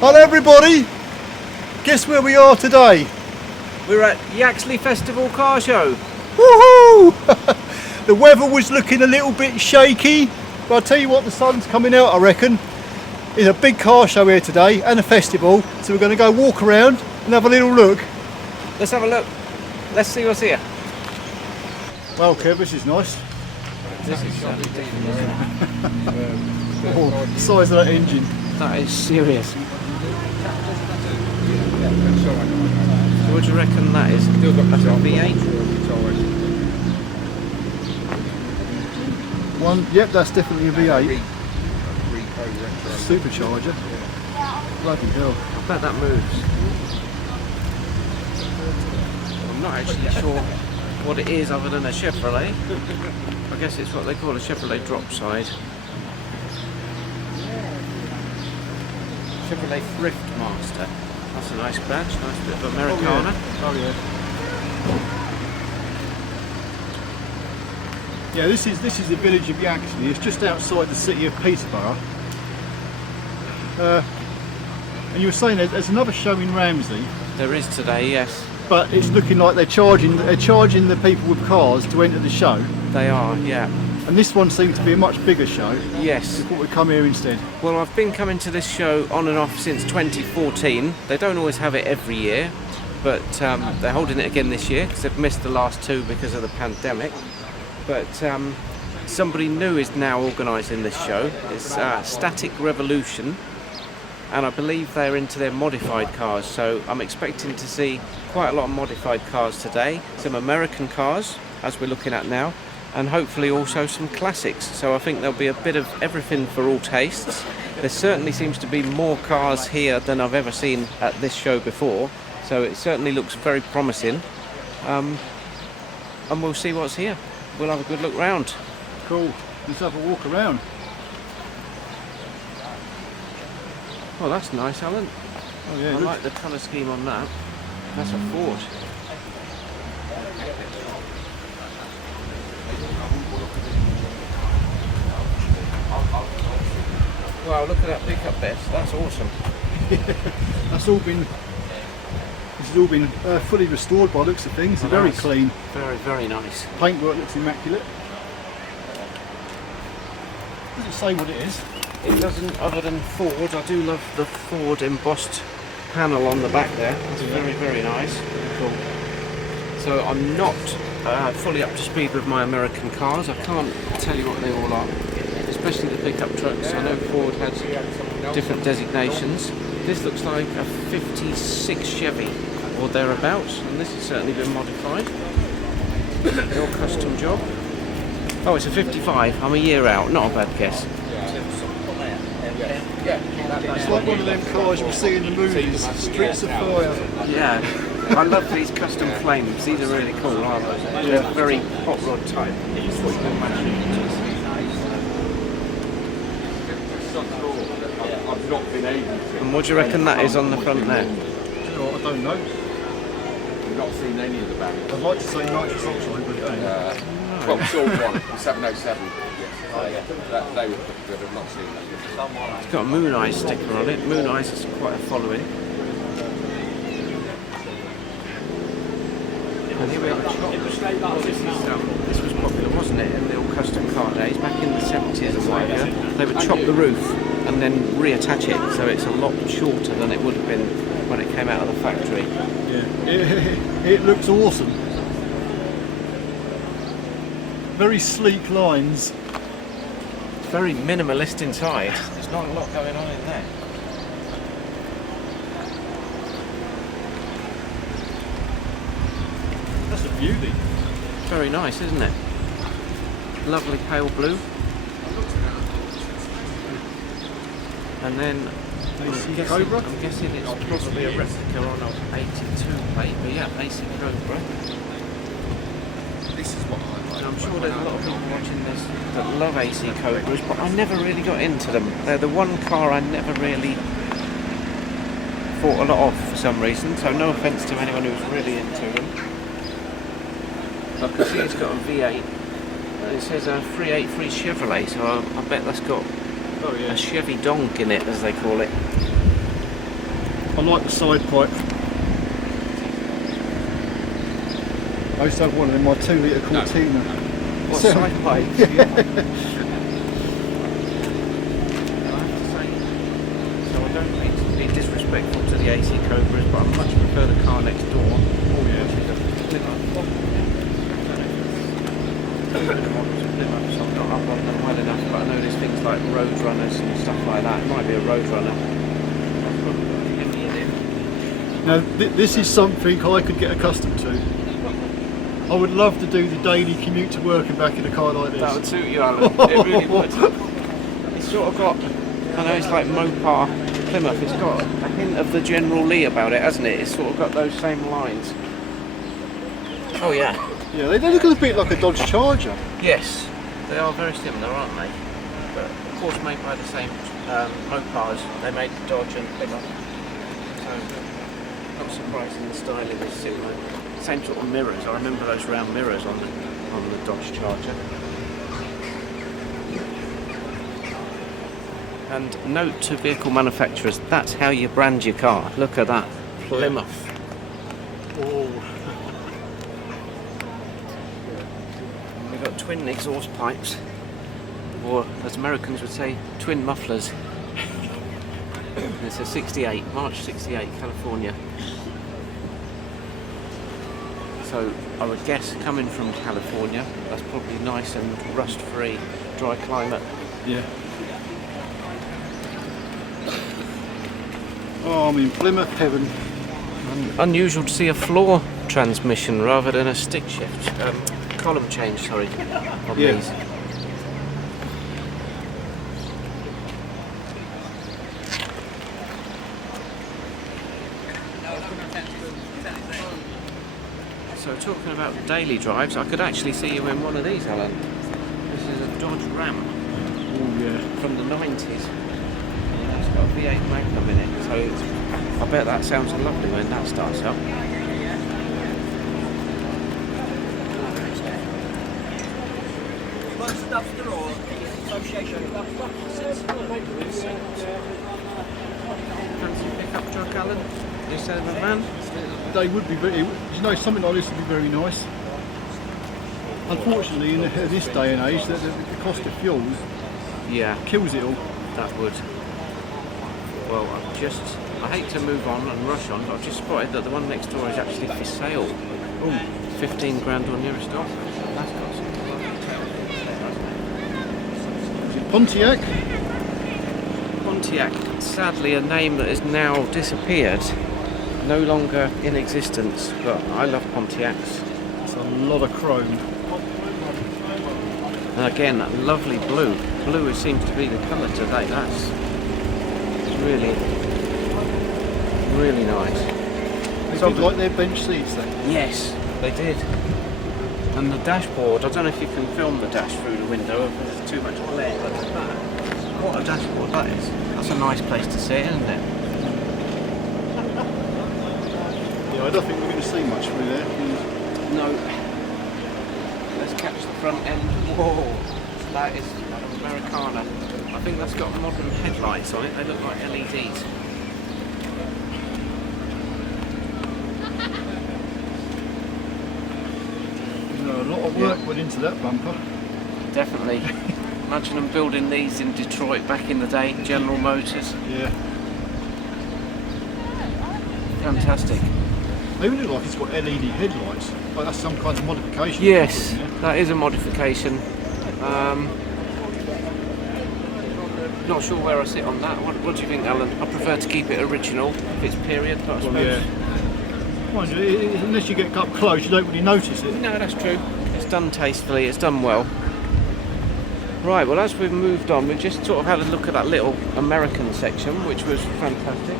Hello everybody! Guess where we are today? We're at Yaxley Festival Car Show. Woohoo! The weather was looking a little bit shaky, but I'll tell you what, the sun's coming out I reckon. It's a big car show here today and a festival, so we're going to go walk around and have a little look. Let's have a look. Let's see what's here. Well Kev, this is nice. This is Oh, the size of that engine. that is serious. So what do you reckon that is? That's a V8? One, yep, that's definitely a V8. Supercharger. Bloody hell. I bet that moves. I'm not actually sure what it is other than a Chevrolet. I guess it's what they call a Chevrolet drop side. Chevrolet Thrift Master. That's a nice badge, nice bit of Americana. Oh yeah. Yeah, this is the village of Yaxley. It's just outside the city of Peterborough. And you were saying there's another show in Ramsey. There is today, yes. But it's looking like they're charging the people with cars to enter the show. They are, yeah. And this one seems to be a much bigger show. Yes. We thought we'd come here instead. Well, I've been coming to this show on and off since 2014. They don't always have it every year, but they're holding it again this year because they've missed the last two because of the pandemic. But somebody new is now organising this show. It's Static Revolution, and I believe they're into their modified cars. So I'm expecting to see quite a lot of modified cars today. Some American cars, as we're looking at now, and hopefully also some classics. So I think there'll be a bit of everything for all tastes. There certainly seems to be more cars here than I've ever seen at this show before, so it certainly looks very promising. And we'll see what's here. We'll have a good look round. Cool. Let's have a walk around. Oh, that's nice, Alan. Oh yeah. I like the colour scheme on that. That's a Ford. Wow, look at that pickup bed. That's awesome. This has all been fully restored by the looks of things. Oh, Very nice. clean. Very, very nice. Paintwork looks immaculate. Does it say what it is? It doesn't, other than Ford. I do love the Ford embossed panel on the back there. It's very, very nice. Cool. So I'm not fully up to speed with my American cars. I can't tell you what they all are, especially the pickup trucks. I know Ford has different designations. This looks like a 56 Chevy or thereabouts, and this has certainly been modified. Your custom job. Oh, it's a 55. I'm a year out. Not a bad guess. It's like one of them cars you see in the movies, Streets of Fire. Yeah, I love these custom flames. These are really cool, aren't they? They're very hot rod type. And what do you reckon that is on the front there? Do you know what? I don't know. I've not seen any of the bands. I'd like to say nitrous oxide, but Well, we saw one, the 707. They were pretty good. I've not seen that. It's got a Moon Eyes sticker on it. Moon Eyes is quite a following. And here we have a chop. This was popular, wasn't it, in the old custom car days, back in the 70s or whatever. They would chop the roof and then reattach it, so it's a lot shorter than it would have been when it came out of the factory. yeah, it looks awesome. Very sleek lines. Very minimalist inside. There's not a lot going on in there. That's a beauty. Very nice, isn't it? Lovely pale blue. And then Cobra? I'm guessing it's probably a replica on an 82 plate, but yeah, AC Cobra. This is what I like. And I'm sure there's a lot of people watching this that love AC Cobras, but I never really got into them. They're the one car I never really thought a lot of for some reason, so no offence to anyone who's really into them. I can see it's got a V8, and it says a 383 Chevrolet, so I bet that's got a Chevy donk in it, as they call it. I like the side pipe. I used to have one in my 2 litre Cortina. What So- side pipe? I have to say, so I don't mean to be disrespectful to the AC Cobras, but I much prefer the car next door. Oh yeah. I'm not up on them well enough, but I know there's things like road runners and stuff like that. It might be a road runner. Now this is something I could get accustomed to. I would love to do the daily commute to work and back in a car like this. That would suit you, Alan. It really would. It's sort of got, I know it's like Mopar Plymouth. It's got a hint of the General Lee about it, hasn't it? It's sort of got those same lines. Oh yeah. Yeah, they look a bit like a Dodge Charger. Yes, they are very similar, aren't they? But of course made by the same Mopars. They made the Dodge and Plymouth. So not surprising the styling is similar. Same sort of mirrors. I remember those round mirrors on the Dodge Charger. And note to vehicle manufacturers, that's how you brand your car. Look at that, Plymouth. Oh. We've got twin exhaust pipes, or as Americans would say, twin mufflers. It's a 68, March 68, California. So I would guess coming from California, that's probably nice and rust-free, dry climate. Yeah. Oh, I'm in Plymouth heaven. Unusual to see a floor transmission rather than a stick shift, column change, sorry, on Yeah. these. So talking about daily drives, I could actually see you in one of these, Alan. This is a Dodge Ram Oh yeah. from the 90s. Yeah, it's got a V8 Magnum in it, so I bet that sounds lovely when that starts up. Fancy pickup truck, Alan? Instead of a van? They would be very, you know, something like this would be very nice. Unfortunately, in this day and age, the cost of fuel Yeah, kills it all. that would. Well, I hate to move on and rush on, but I've just spotted that the one next door is actually for sale. Oh, 15 grand on nearest door. That's got some is it Pontiac? Pontiac, sadly a name that has now disappeared, no longer in existence, but I love Pontiacs. It's a lot of chrome. And again, lovely blue. Blue seems to be the colour today. That's really, really nice. They So did like their bench seats then. Yes, they did. And the dashboard, I don't know if you can film the dash through the window if there's too much glare, but what a dashboard that is. That's a nice place to sit, isn't it? Yeah, I don't think we're going to see much through there. No. Let's catch the front end. Whoa, that is an Americana. I think that's got modern headlights on it. They look like LEDs. You know, a lot of work went into that bumper. Definitely. Imagine them building these in Detroit back in the day. General Motors. Yeah. Fantastic. They even look like it's got LED headlights. Like that's some kind of modification. Yes, Yeah. that is a modification. Not sure where I sit on that. What do you think, Alan? I prefer to keep it original if it's period, but I suppose... Well, yeah. Mind you, unless you get up close, you don't really notice it. No, that's true. It's done tastefully, it's done well. Right, well as we've moved on, we've just sort of had a look at that little American section, which was fantastic.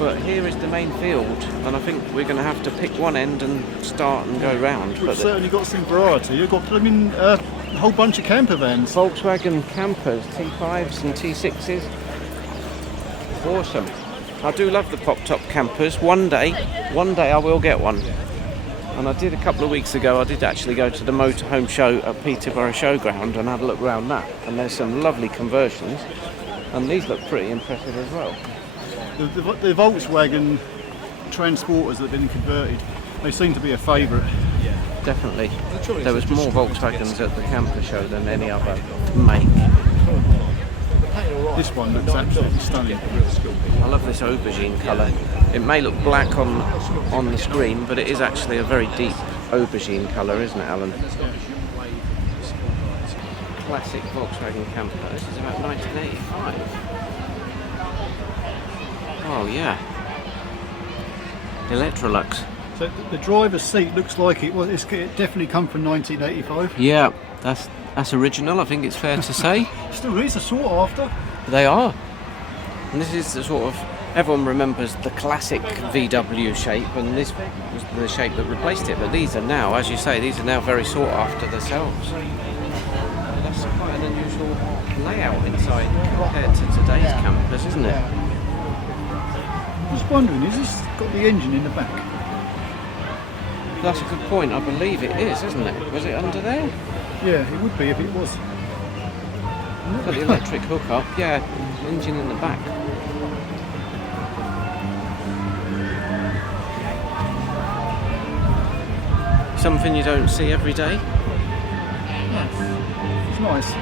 But here is the main field, and I think we're going to have to pick one end and start and go round. We've But the certainly got some variety. You've got a whole bunch of camper vans. Volkswagen campers, T5s and T6s. Awesome. I do love the pop-top campers. One day I will get one. And I did a couple of weeks ago, I did actually go to the motorhome show at Peterborough Showground and had a look around that. And there's some lovely conversions. And these look pretty impressive as well. The Volkswagen transporters that have been converted, they seem to be a favourite. Definitely. There was more Volkswagens at the camper show than any other make. This one looks absolutely stunning. I love this aubergine colour. It may look black on the screen, but it is actually a very deep aubergine colour, isn't it, Alan? Classic Volkswagen camper. This is about 1985. Oh yeah. Electrolux. So the driver's seat looks like it definitely come from 1985. Yeah, that's original, I think it's fair to say. Still is a sought after. They are. And this is the sort of, everyone remembers the classic VW shape, and this was the shape that replaced it. But these are now, as you say, these are now very sought after themselves. That's quite an unusual layout inside compared to today's campers, isn't it? I was wondering, is this got the engine in the back? That's a good point. I believe it is, isn't it? Was it under there? Yeah, it would be if it was. Got the electric hookup. Yeah, engine in the back. Something you don't see every day. It's nice.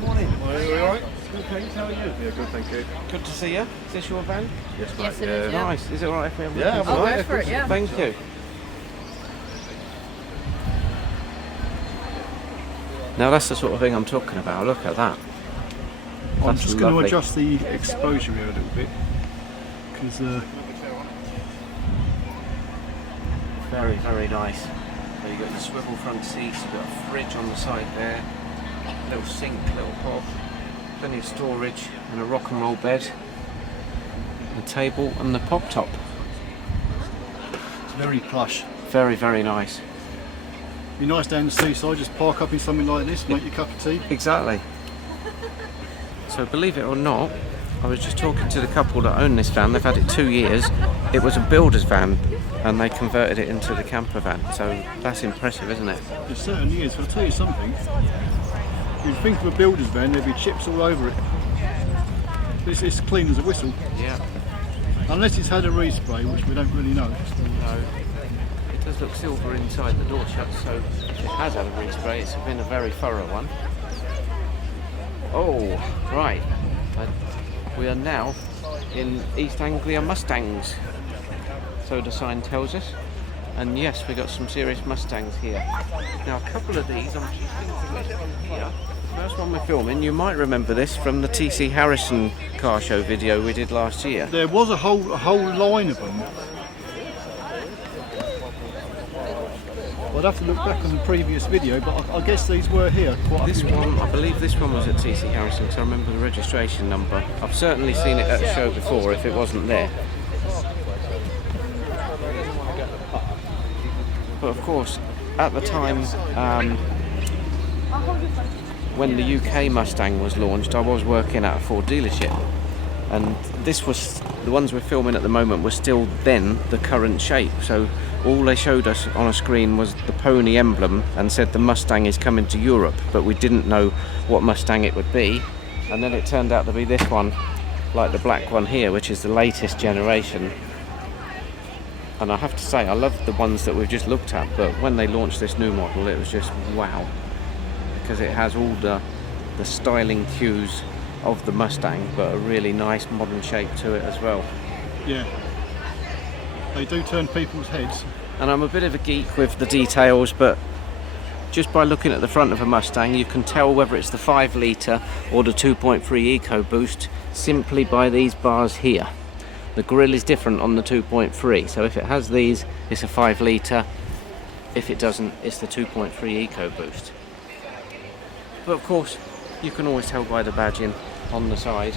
Morning. Are you alright? Good, thanks. How are you? Yeah, good, thank you. Good to see you. Is this your van? Yes, mate. Yes, it is, yeah. Nice. Is it alright if we have a look? Yeah, inside? I'm alright. Go for it, yeah. Thank you. Now that's the sort of thing I'm talking about. Look at that. I'm That's just going to lovely. adjust the exposure here a little bit because Very, very nice. So you've got the swivel front seats, you've got a fridge on the side there, little sink, little hob, plenty of storage, and a rock and roll bed, a table, and the pop top. it's very plush. Very, very nice. Be nice down the seaside, just park up in something like this, make your cup of tea. Exactly. So believe it or not, I was just talking to the couple that own this van. They've had it 2 years. It was a builder's van, and they converted it into the camper van. So that's impressive, isn't it? It certainly is. I'll tell you something. If you think of a builder's van, there'll be chips all over it. It's clean as a whistle. Yeah. Unless it's had a respray, which we don't really know. No. It does look silver inside the door shut, so if it has had a respray, it's been a very thorough one. Oh, right. We are now in East Anglia Mustangs, so the sign tells us. And yes, we got some serious Mustangs here. Now, a couple of these, I'm just thinking this one here. The first one we're filming, you might remember this from the TC Harrison car show video we did last year. There was a whole line of them. I'd have to look back on the previous video, but I guess these were here. This one, I believe this one was at TC Harrison, because I remember the registration number. I've certainly seen it at the show before, if it wasn't there. But of course, at the time when the UK Mustang was launched, I was working at a Ford dealership, and this was, the ones we're filming at the moment were still then the current shape. So all they showed us on a screen was the pony emblem and said the Mustang is coming to Europe, but we didn't know what Mustang it would be. And then it turned out to be this one, like the black one here, which is the latest generation. And I have to say, I love the ones that we've just looked at, but when they launched this new model, it was just wow, because it has all the styling cues of the Mustang, but a really nice modern shape to it as well. Yeah. They do turn people's heads. And I'm a bit of a geek with the details, but just by looking at the front of a Mustang, you can tell whether it's the 5 litre or the 2.3 EcoBoost simply by these bars here. The grille is different on the 2.3, so if it has these, it's a 5 litre. If it doesn't, it's the 2.3 EcoBoost. But of course, you can always tell by the badging on the side.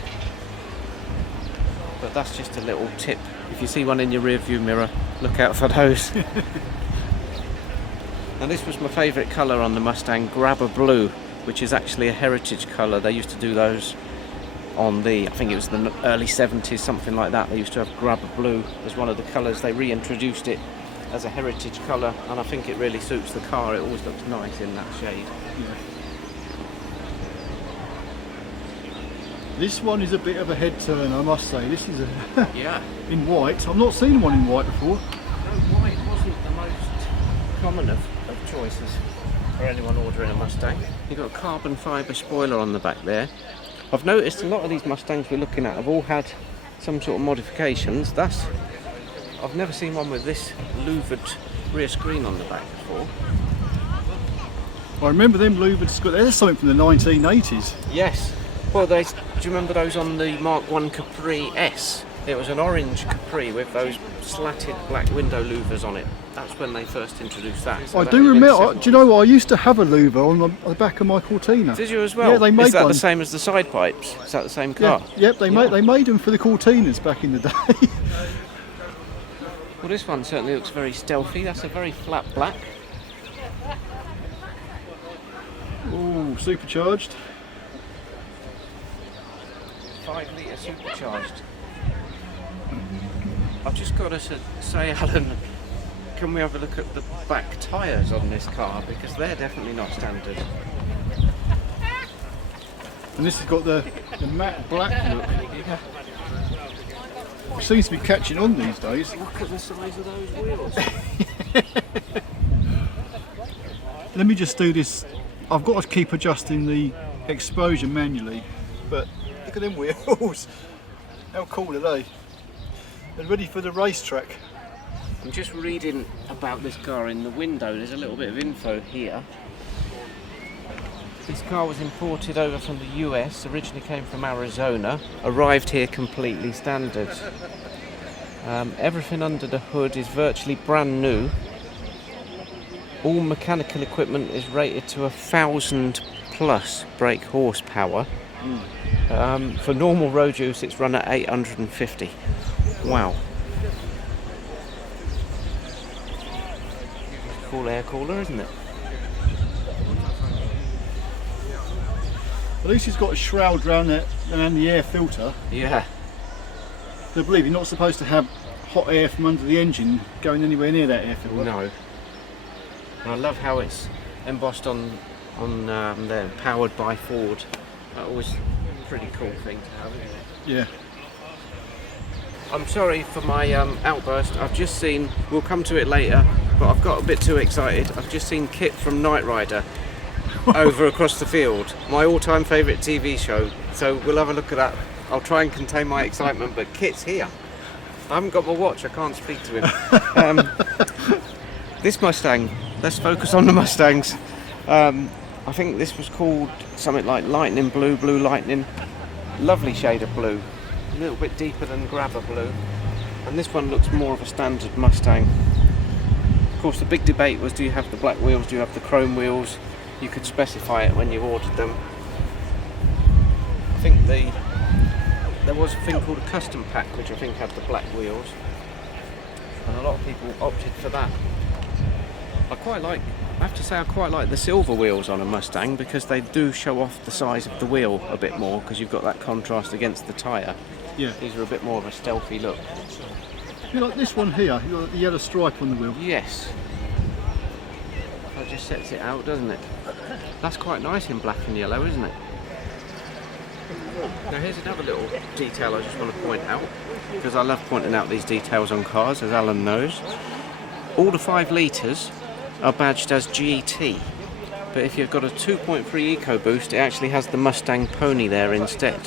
But that's just a little tip. If you see one in your rear view mirror, look out for those. Now this was my favourite colour on the Mustang, Grabber Blue, which is actually a heritage colour. They used to do those on the, I think it was the early 70s, something like that. They used to have Grabber Blue as one of the colours. They reintroduced it as a heritage colour, and I think it really suits the car. It always looks nice in that shade. Yeah. This one is a bit of a head turner, I must say. This is a Yeah. in white. I've not seen one in white before. No, white wasn't the most common of choices for anyone ordering a Mustang. You've got a carbon fibre spoiler on the back there. I've noticed a lot of these Mustangs we're looking at have all had some sort of modifications. I've never seen one with this louvered rear screen on the back before. I remember them louvered screens. There's something from the 1980s. Yes. Well, do you remember those on the Mark 1 Capri S? It was an orange Capri with those slatted black window louvers on it. That's when they first introduced that. So I that do would have been remember. Do you know 70s. what? I used to have a louver on the back of my Cortina. Did you as well? Yeah, they made Is that one. the same as the side pipes? Is that the same Yeah, car? yep, they made them for the Cortinas back in the day. Well, this one certainly looks very stealthy. That's a very flat black. Ooh, supercharged. 5 litre supercharged. I've just got to say, Alan, can we have a look at the back tyres on this car? Because they're definitely not standard. And this has got the matte black look. It seems to be catching on these days. Look at the size of those wheels. Let me just do this. I've got to keep adjusting the exposure manually, but look at them wheels. How cool are they? They're ready for the racetrack. I'm just reading about this car in the window. There's a little bit of info here. This car was imported over from the US, originally came from Arizona, arrived here completely standard. Everything under the hood is virtually brand new. All mechanical equipment is rated to 1,000 plus brake horsepower. For normal road use, it's run at 850. Wow. Cool air cooler, isn't it? At least it's got a shroud around the air filter. Yeah. I believe you're not supposed to have hot air from under the engine going anywhere near that air filter. No. And I love how it's embossed on there, powered by Ford. That always a pretty cool thing to have, isn't it? Yeah. I'm sorry for my outburst. I've just seen, we'll come to it later, but I've got a bit too excited. I've just seen Kit from Knight Rider over across the field. My all-time favourite TV show. So we'll have a look at that. I'll try and contain my excitement, but Kit's here. I haven't got my watch, I can't speak to him. This Mustang, let's focus on the Mustangs. I think this was called something like Lightning Blue, Blue Lightning. Lovely shade of blue. A little bit deeper than Grabber Blue. And this one looks more of a standard Mustang. Of course, the big debate was, do you have the black wheels, do you have the chrome wheels? You could specify it when you ordered them. I think there was a thing called a custom pack, which I think had the black wheels. And a lot of people opted for that. I have to say I quite like the silver wheels on a Mustang because they do show off the size of the wheel a bit more because you've got that contrast against the tyre. Yeah. These are a bit more of a stealthy look. You like this one here? You got the yellow stripe on the wheel. Yes. That just sets it out, doesn't it? That's quite nice in black and yellow, isn't it? Now here's another little detail I just want to point out, because I love pointing out these details on cars, as Alan knows. All the 5 litres are badged as GT, but if you've got a 2.3 EcoBoost, it actually has the Mustang Pony there instead.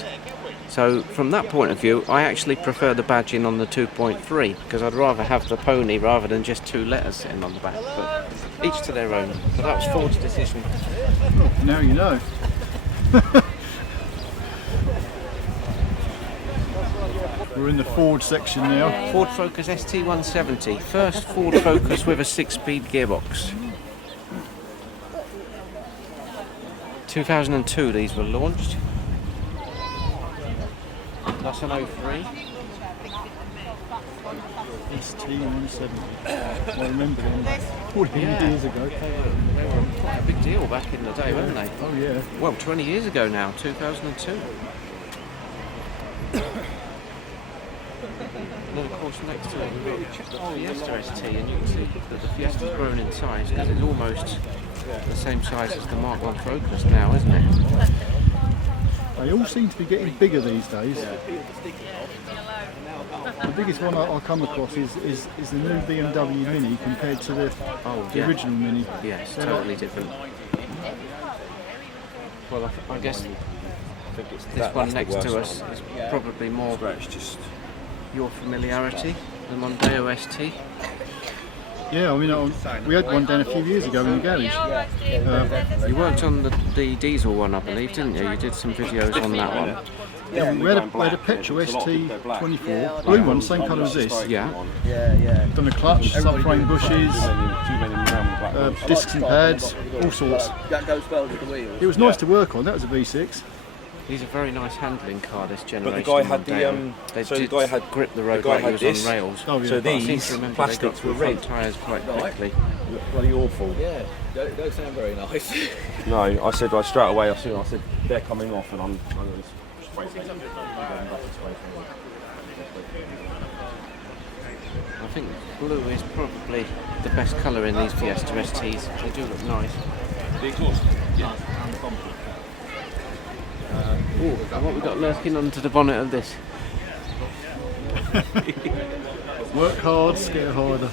So from that point of view, I actually prefer the badging on the 2.3 because I'd rather have the Pony rather than just 2 letters sitting on the back. But each to their own. But that was Ford's decision. Oh, now you know. We're in the Ford section now. Ford Focus ST170, first Ford Focus with a 6-speed gearbox. 2002 these were launched. That's an 03. ST170. I remember them 40 years ago. They were quite a big deal back in the day, weren't they? Oh yeah. Well, 20 years ago now, 2002. And then of course next to it we've got the Fiesta ST, and you can see that the Fiesta's grown in size because it's almost the same size as the Mark 1 Focus now, isn't it? They all seem to be getting bigger these days. The biggest one I come across is the new BMW Mini compared to the original Mini. Yes, totally different. Well, I guess this one next to us is probably more your familiarity, the Mondeo ST. Yeah, I mean, we had one down a few years ago in the garage. You worked on the diesel one, I believe, didn't you? You did some videos on that one. Yeah, we had a petrol ST24, blue one, same colour as this. Yeah. Done a clutch, subframe bushes, discs and pads, all sorts. It was nice to work on. That was a V6. He's a very nice handling car, this generation. But the guy had the guy had grip the road like he was on rails. Oh, yeah. So I seem these to remember plastics they were got red. front tyres quite quickly. Bloody awful. Yeah, don't sound very nice. No, I said straight away. I said they're coming off, and I'm going to spray paint. I think blue is probably the best colour in these Fiesta STs. They do look nice. The exhaust. Yeah. And what we got lurking under the bonnet of this? Work hard, scare harder.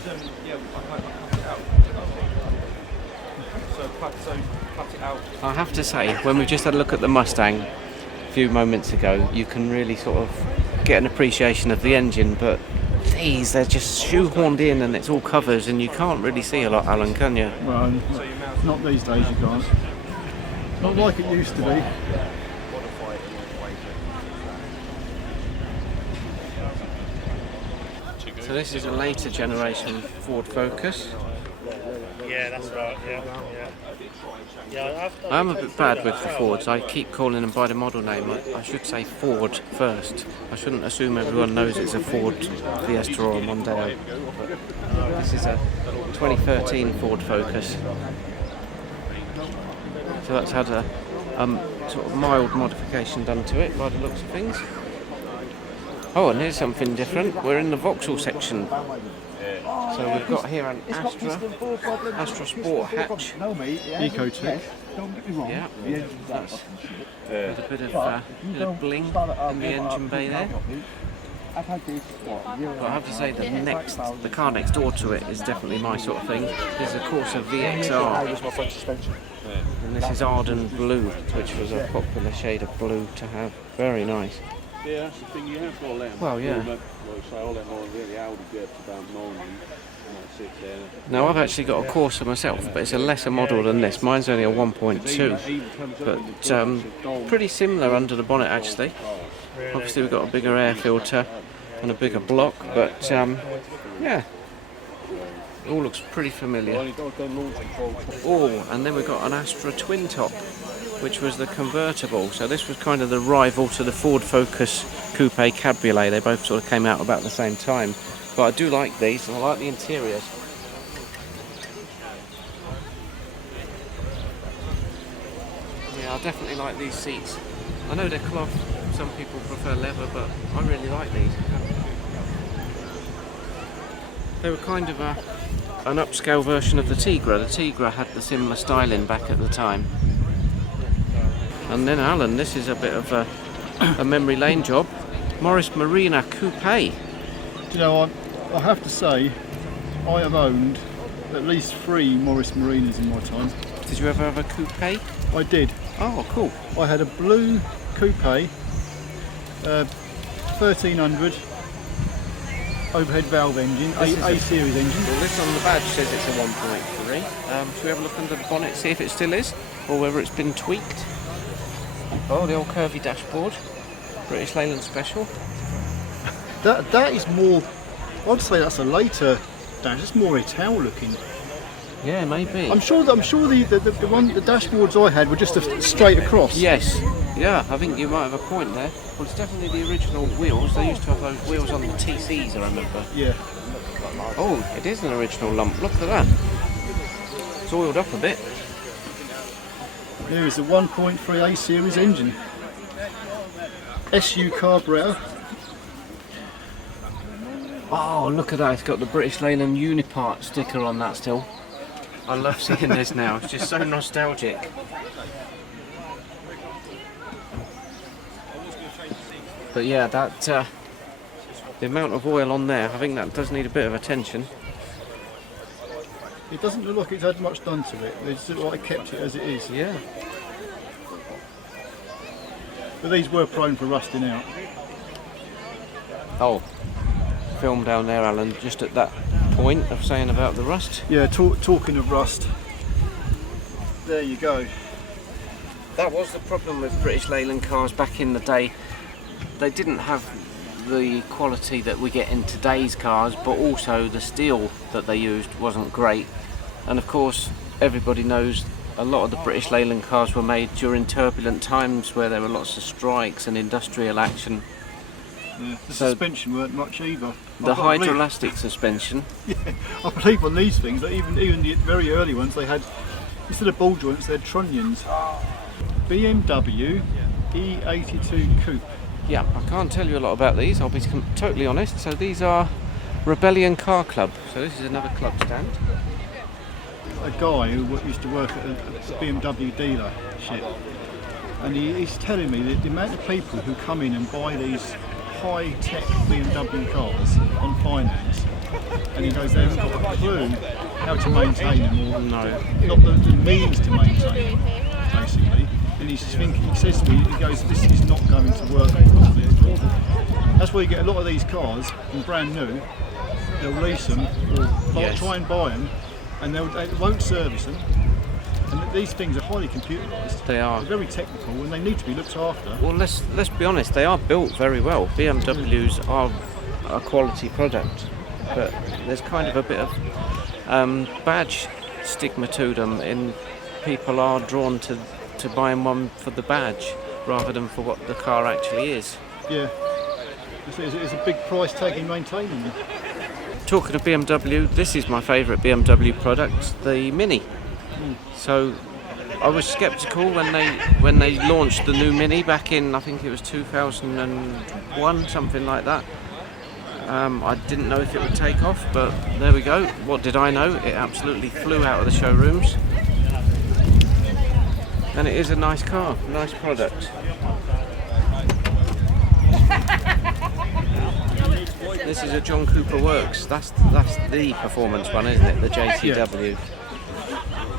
I have to say, when we just had a look at the Mustang a few moments ago, you can really sort of get an appreciation of the engine, but these, they're just shoehorned in and it's all covers and you can't really see a lot, Alan, can you? Well, not these days, you can't. Not like it used to be. So this is a later generation Ford Focus. Yeah, that's right. Yeah. I'm a bit bad with the Fords. I keep calling them by the model name. I should say Ford first. I shouldn't assume everyone knows it's a Ford Fiesta or a Mondeo. This is a 2013 Ford Focus. So that's had a sort of mild modification done to it by the looks of things. Oh, and here's something different. We're in the Vauxhall section. So we've got here an Astra Sport hatch. Ecotech. Yeah, that's with a bit of bling in the engine bay there. But I have to say the car next door to it is definitely my sort of thing. This is of course a VXR. And this is Arden Blue, which was a popular shade of blue to have. Very nice. Yeah, that's the thing, you have got to let them. Well, yeah. Like I say, I'll let mine really Audi get to about 9 and sit there. Now I've actually got a Corsa myself, but it's a lesser model than this. Mine's only a 1.2, but pretty similar under the bonnet actually. Obviously we've got a bigger air filter and a bigger block, but yeah, it all looks pretty familiar. Oh, and then we've got an Astra twin top, which was the convertible. So this was kind of the rival to the Ford Focus Coupe Cabriolet. They both sort of came out about the same time. But I do like these, and I like the interiors. Yeah, I definitely like these seats. I know they're cloth, some people prefer leather, but I really like these. They were kind of an upscale version of the Tigra. The Tigra had the similar styling back at the time. And then Alan, this is a bit of a memory lane job. Morris Marina Coupe. Do you know, I have to say, I have owned at least 3 Morris Marinas in my time. Did you ever have a coupe? I did. Oh, cool. I had a blue coupe, 1300 overhead valve engine, A series engine. Well, this on the badge says it's a 1.3. Should we have a look under the bonnet, see if it still is, or whether it's been tweaked? Oh, the old curvy dashboard. British Leyland Special. That is more, I'd say that's a later dash, it's more Ital looking. Yeah, maybe. I'm sure the dashboards I had were just straight across. Yes. Yeah, I think you might have a point there. Well, it's definitely the original wheels. They used to have those wheels on the TCs, I remember. Yeah. Oh, it is an original lump. Look at that. It's oiled up a bit. There is a 1.3 A series engine. SU carburetor. Oh, look at that. It's got the British Leyland Unipart sticker on that still. I love seeing this now. It's just so nostalgic. But yeah, that the amount of oil on there, I think that does need a bit of attention. It doesn't look like it's had much done to it. It's sort of like kept it as it is. Yeah. But these were prone for rusting out. Oh, film down there, Alan, just at that point of saying about the rust. Yeah, talking of rust, there you go. That was the problem with British Leyland cars back in the day. They didn't have the quality that we get in today's cars, but also the steel that they used wasn't great. And of course, everybody knows a lot of the British Leyland cars were made during turbulent times where there were lots of strikes and industrial action. Yeah, the So suspension weren't much either. The I believe- hydroelastic suspension, Yeah, I believe on these things, that even the very early ones, they had, instead of ball joints, they had trunnions. BMW E82 Coupe. yeah, I can't tell you a lot about these, I'll be totally honest. So these are Rebellion Car Club, so this is another club stand. A guy who used to work at a BMW dealership, and he's telling me that the amount of people who come in and buy these high-tech BMW cars on finance, and he goes, they haven't got a clue how to maintain them, or not the means to maintain them, basically. And he's thinking, he says to me, he goes, this is not going to work properly at all. That's why you get a lot of these cars, and brand new, they'll lease them, or try and buy them, and they won't service them. And these things are highly computerised. They are. They're very technical, and they need to be looked after. Well, let's be honest, they are built very well. BMWs are a quality product, but there's kind of a bit of badge stigma to them, in people are drawn to buying one for the badge rather than for what the car actually is. Yeah, it's a big price tag in maintaining them. Talking of BMW, this is my favourite BMW product, the Mini. So I was sceptical when they launched the new Mini back in, I think it was 2001, something like that. I didn't know if it would take off, but there we go. What did I know? It absolutely flew out of the showrooms. And it is a nice car, nice product. This is a John Cooper Works. That's the performance one, isn't it? The JCW.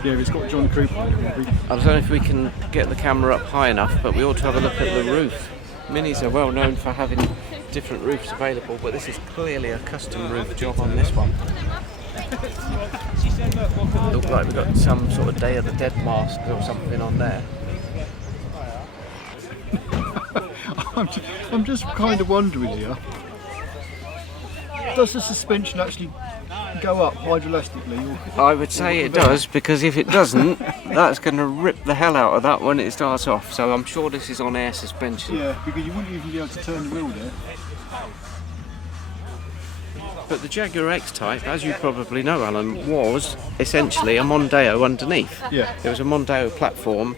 Yeah, it's got John Cooper on it. I don't know if we can get the camera up high enough, but we ought to have a look at the roof. Minis are well known for having different roofs available, but this is clearly a custom roof job on this one. Looks like we've got some sort of Day of the Dead mask or something on there. I'm just kind of wondering here, does the suspension actually go up hydroelastically? I would say it does, because if it doesn't, that's going to rip the hell out of that when it starts off. So I'm sure this is on air suspension. Yeah, because you wouldn't even be able to turn the wheel there. But the Jaguar X-Type, as you probably know, Alan, was essentially a Mondeo underneath. Yeah. It was a Mondeo platform.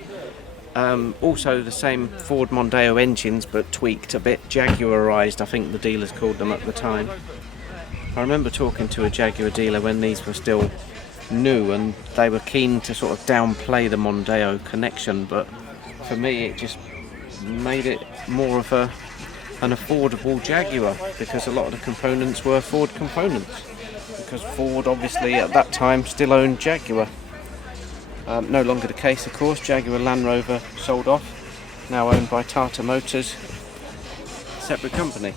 Also the same Ford Mondeo engines, but tweaked a bit, Jaguarized, I think the dealers called them at the time. I remember talking to a Jaguar dealer when these were still new, and they were keen to sort of downplay the Mondeo connection, but for me it just made it more of an affordable Jaguar, because a lot of the components were Ford components, because Ford obviously at that time still owned Jaguar. No longer the case, of course. Jaguar Land Rover sold off, now owned by Tata Motors, separate company.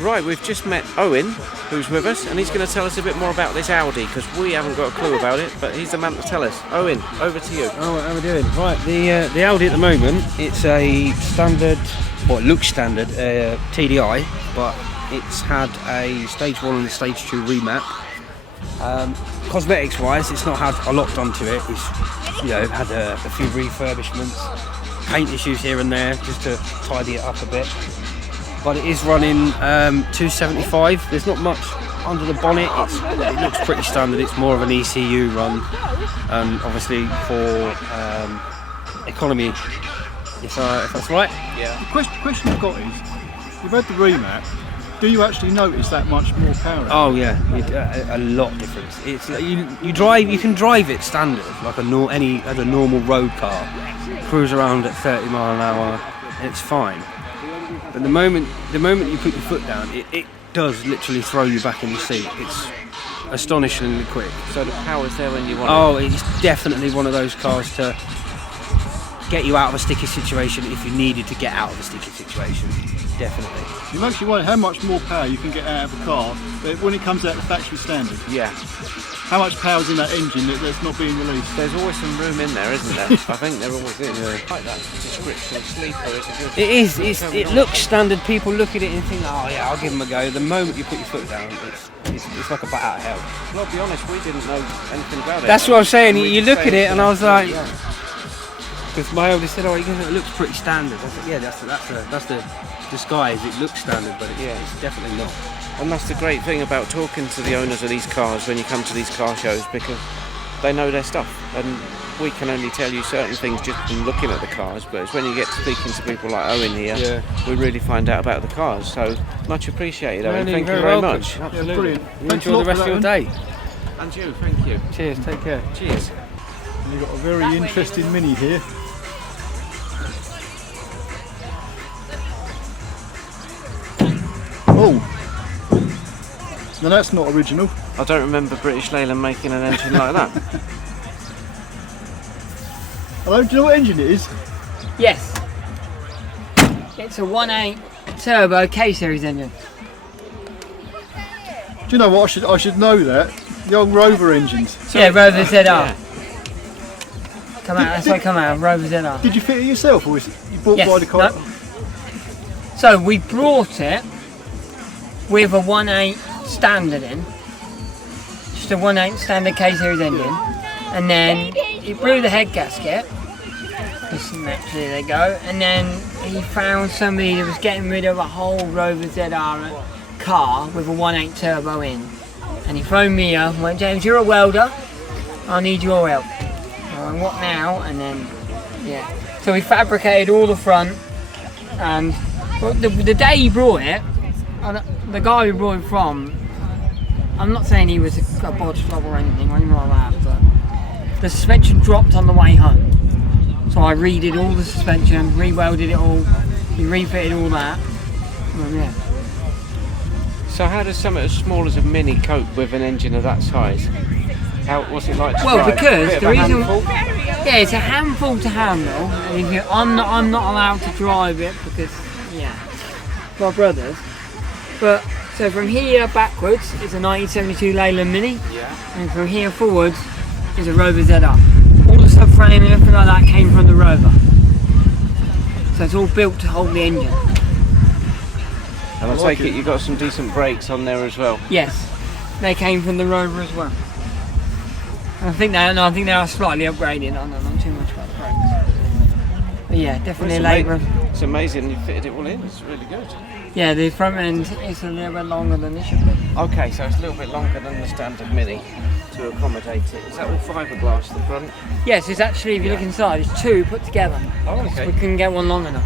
Right, we've just met Owen, who's with us, and he's going to tell us a bit more about this Audi, because we haven't got a clue about it, but he's the man to tell us. Owen, over to you. Oh, how are we doing? Right, the Audi at the moment, it's a standard, well, it looks standard, TDI, but it's had a stage 1 and a stage 2 remap. Cosmetics wise, it's not had a lot done to it. It's, had a few refurbishments, paint issues here and there, just to tidy it up a bit. But it is running 275. There's not much under the bonnet. It looks pretty standard. It's more of an ECU run, obviously for economy, if that's right. Yeah. The question I've got is, you've had the remap. Do you actually notice that much more power? Oh yeah, a lot difference. It's you can drive it standard like as a normal road car, cruise around at 30 mile an hour, and it's fine. But the moment you put your foot down, it does literally throw you back in your seat. It's astonishingly quick. So the power's there when you want Oh, it's definitely one of those cars to get you out of a sticky situation if you needed to get out of a sticky situation. Definitely. It makes you wonder how much more power you can get out of a car when it comes out the factory standard. it. Yeah. How much power's in that engine that's not being released? There's always some room in there, isn't there? I think there always is. I like that description. Sleeper is a good... It is. It looks standard. People look at it and think, oh yeah, I'll give them a go. The moment you put your foot down, it's like a bat out of hell. Well, I'll be honest, we didn't know anything about it. That's what I'm saying. We You just look at say it and I was like, yeah. because my oldest said, oh, it looks pretty standard. I said, yeah, that's the disguise. It looks standard, but it's definitely not. And that's the great thing about talking to the owners of these cars when you come to these car shows, because they know their stuff, and we can only tell you certain things just from looking at the cars, but it's when you get speaking to people like Owen here, we really find out about the cars. So much appreciated, Owen. Thank you very much. Yeah, brilliant. You Thanks a enjoy lot the rest for of that, your day. And you, thank you. Cheers. Take care. Cheers. You've got a very interesting Mini here. Oh! No, that's not original. I don't remember British Leyland making an engine like that. Hello, do you know what engine it is? Yes. It's a 1.8 turbo K-series engine. Do you know what? I should know that. The old Rover engines. Yeah, Rover ZR. Yeah. That's why it come out, Rover ZR. Did you fit it yourself, or was it you bought Yes, by the car? no. So we brought it with a 1.8 standard in. Just a 1.8 standard K-series engine. And then he blew the head gasket. Just naturally they go. And then he found somebody that was getting rid of a whole Rover ZR car with a 1.8 turbo in. And he phoned me up and went, James, you're a welder. I need your help. I went, what now? And then, yeah. So we fabricated all the front. And well, the day he brought it, the guy we brought it from, I'm not saying he was a bodge job or anything like that, but the suspension dropped on the way home. So I redid all the suspension, re-welded it all, we refitted all that. And yeah. So how does something as small as a Mini cope with an engine of that size? What's it like to Well, drive? because Bit of the a reason, handful? yeah, it's a handful to handle. And if I'm not allowed to drive it because, yeah, my brothers. But so from here backwards is a 1972 Leyland Mini, and from here forwards is a Rover ZR. All the subframe and everything like that came from the Rover. So it's all built to hold the engine. And I take it you've got some decent brakes on there as well. Yes, they came from the Rover as well. And I think they are slightly upgraded. I don't know too much about the brakes. But yeah, definitely a Labour. It's amazing you fitted it all in. It's really good. Yeah, the front end is a little bit longer than it should be. Okay, so it's a little bit longer than the standard Mini to accommodate it. Is that all fiberglass, the front? Yes, it's actually, if you look inside, it's two put together. Oh, okay. We couldn't get one long enough.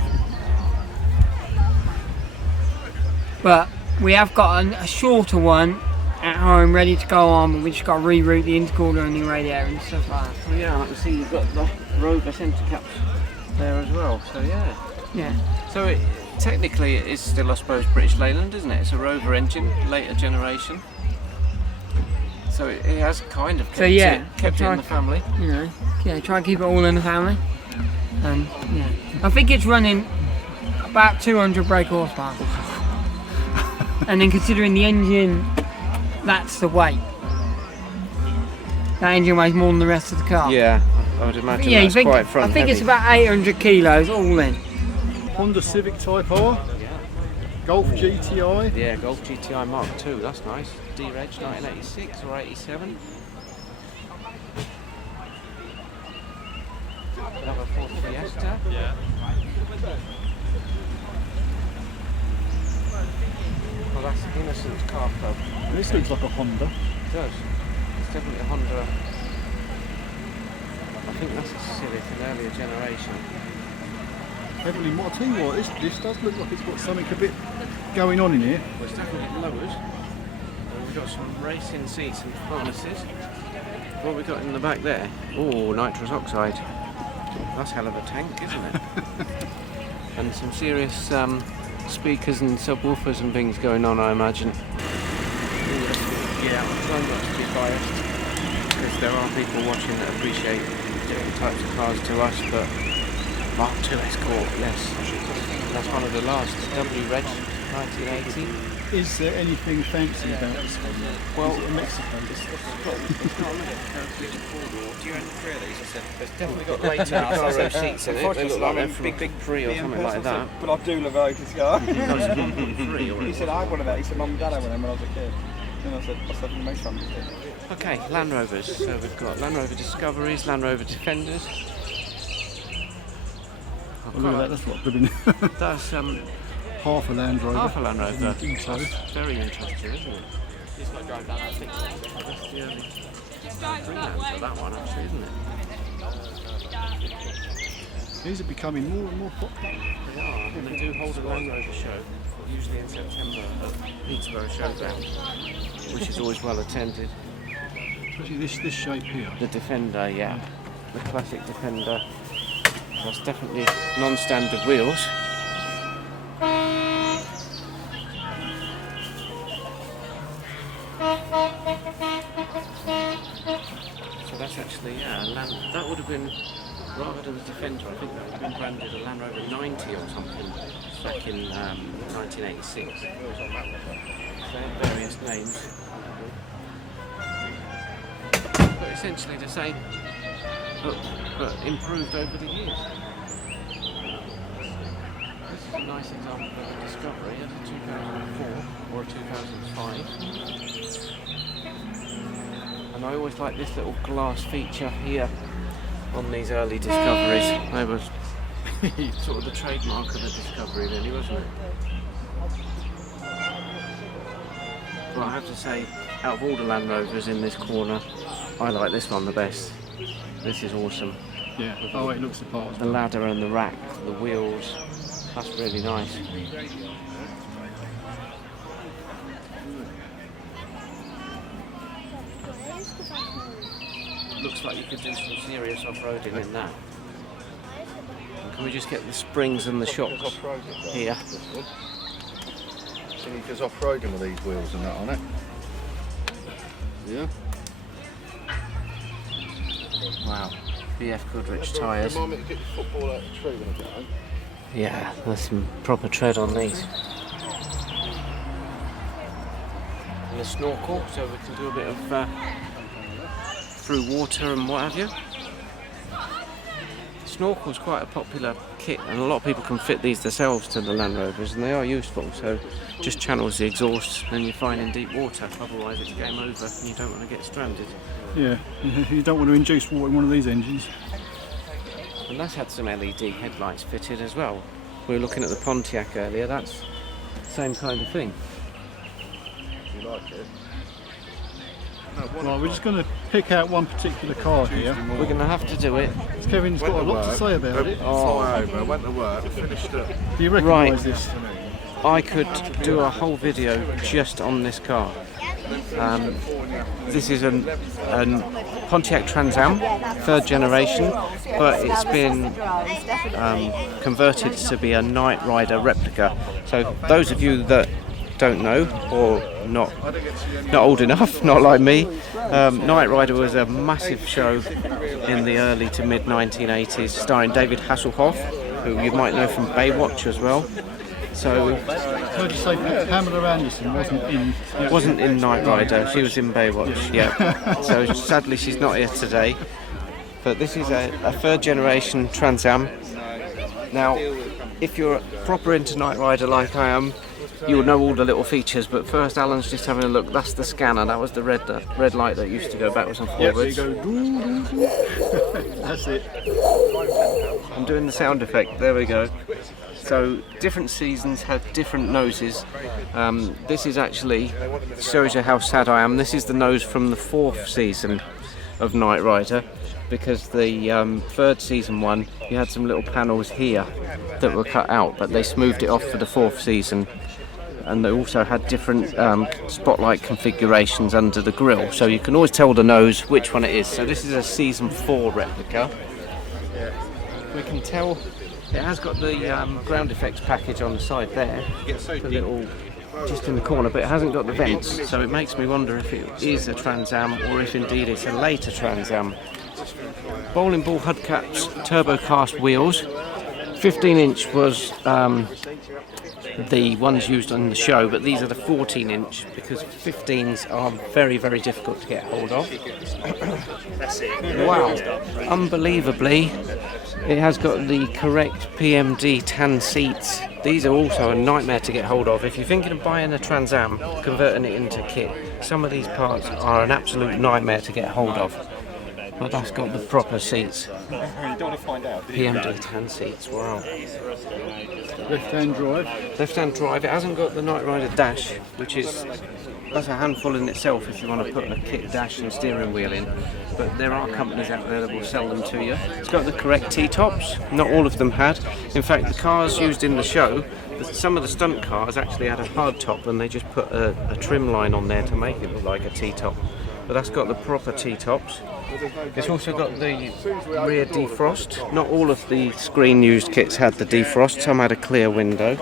But we have got a shorter one at home ready to go on, but we just got to reroute the intercooler and the radiator and stuff like that. Well, yeah, I can see you've got the Rover centre caps there as well, so yeah. Yeah. So technically it is still, I suppose, British Leyland, isn't it? It's a Rover engine, later generation. So it has kind of kept it in the family. You know, yeah, try and keep it all in the family. And yeah, I think it's running about 200 brake horsepower. And then considering the engine, that's the weight. That engine weighs more than the rest of the car. Yeah, I would imagine Yeah, that's quite front I think heavy. it's about 800 kilos all in. Honda Civic Type R, Golf GTI. Yeah, Golf GTI Mark II, that's nice. D-Reg 1986 or 87. Another Ford Fiesta. Yeah. Well, that's Innocent Car Club. This looks like a Honda. It does. It's definitely a Honda. I think that's a Civic, an earlier generation. Heavily, what I tell you what, this does look like it's got something a bit going on in here. Well, it's definitely lowered. We've got some racing seats and harnesses. What have we got in the back there? Oh, nitrous oxide. That's hell of a tank, isn't it? And some serious speakers and subwoofers and things going on, I imagine. Yeah, I'm trying not to be biased because there are people watching that appreciate different types of cars to us, but Mark II Escort, yes, that's one of the last. W Reg 1980. Is there anything fancy about this one? Well, is it a Mexico? It's not a big four-door. Do you own three of these? I said, it's definitely got great Cargo seats in it. They look like they're from big three or something like that. But I do love Otis car. Three or He said I had one of that. He said Mum and Dad had one of them when I was a kid. And I said the most fun. Okay, Land Rovers. So we've got Land Rover Discoveries, Land Rover Defenders. Oh, look at that, that's what living. That's Half a Land Rover. half a Land Rover. In tow. That's very interesting, isn't it? It's like going down that thing. That's the only Freelands for that one, actually, isn't it? These are becoming more and more popular. They are, and they do hold a Land Rover show, usually in September at Peterborough Showground, which is always well attended. Especially this shape here. The Defender, yeah, the classic Defender. That's definitely non-standard wheels. So that's actually, yeah, that would have been, rather than the Defender, I think that would have been branded a Land Rover 90 or something back in 1986. So they have various names. But essentially the same, but improved over the years. This is a nice example of a Discovery as a 2004 or a 2005. And I always like this little glass feature here on these early Discoveries. They were sort of the trademark of the Discovery really, wasn't it? Well, I have to say, out of all the Land Rovers in this corner, I like this one the best. This is awesome. Yeah. Oh, it looks the part. The ladder and the rack, the wheels, that's really nice. Looks like you could do some serious off-roading in that. And can we just get the springs and the shocks here? Can you just off-roading with these wheels and that on it? Yeah. Wow, BF Goodrich tyres. Remind me to get the football out of the tree when I get home. Yeah, there's some proper tread on these. And a snorkel, so we can do a bit of through water and what have you. Snorkel's quite a popular kit, and a lot of people can fit these themselves to the Land Rovers, and they are useful. So just channels the exhaust, and you're fine in deep water. Otherwise, it's game over, and you don't want to get stranded. Yeah, you don't want to induce water in one of these engines. And that's had some LED headlights fitted as well. We were looking at the Pontiac earlier. That's the same kind of thing. You like it? Right, we're just going to pick out one particular car here. We're going to have to do it. Kevin's got a lot to say about it. Fly over, went to work, finished it. Do you recognise this? I could do a whole video just on this car. This is a Pontiac Trans Am, third generation, but it's been converted to be a Knight Rider replica. So those of you that don't know, or not old enough, not like me, Knight Rider was a massive show in the early to mid 1980s, starring David Hasselhoff, who you might know from Baywatch as well. So Heard you say Pamela Anderson wasn't in Knight Rider, she was in Baywatch, yeah. So sadly she's not here today. But this is a third generation Trans Am. Now, if you're proper into Knight Rider like I am, you'll know all the little features, but first Alan's just having a look. That's the scanner, that was the red light that used to go backwards and forwards. Yeah, so you go, that's it. I'm doing the sound effect, there we go. So different seasons have different noses. This is actually, shows you how sad I am, this is the nose from the 4th season of Knight Rider, because the 3rd season one, you had some little panels here that were cut out, but they smoothed it off for the 4th season. And they also had different spotlight configurations under the grille, so you can always tell the nose which one it is. So this is a season 4 replica. We can tell It has got the ground effects package on the side there, the little just in the corner, but it hasn't got the vents, so it makes me wonder if it is a Trans Am or if indeed it's a later Trans Am. Bowling ball hubcaps, turbo cast wheels. 15-inch was the ones used on the show, but these are the 14-inch because 15s are very, very difficult to get hold of. Wow, unbelievably, it has got the correct PMD tan seats. These are also a nightmare to get hold of. If you're thinking of buying a Trans Am, converting it into kit, some of these parts are an absolute nightmare to get hold of. But that's got the proper seats. PMD tan seats, wow. Left-hand drive. Left-hand drive. It hasn't got the Knight Rider dash, which is that's a handful in itself if you want to put a kit dash and steering wheel in. But there are companies out there that will sell them to you. It's got the correct T-tops. Not all of them had. In fact, the cars used in the show, some of the stunt cars actually had a hard top, and they just put a trim line on there to make it look like a T-top. But that's got the proper T-tops. It's also got the rear defrost. Not all of the screen used kits had the defrost, some had a clear window.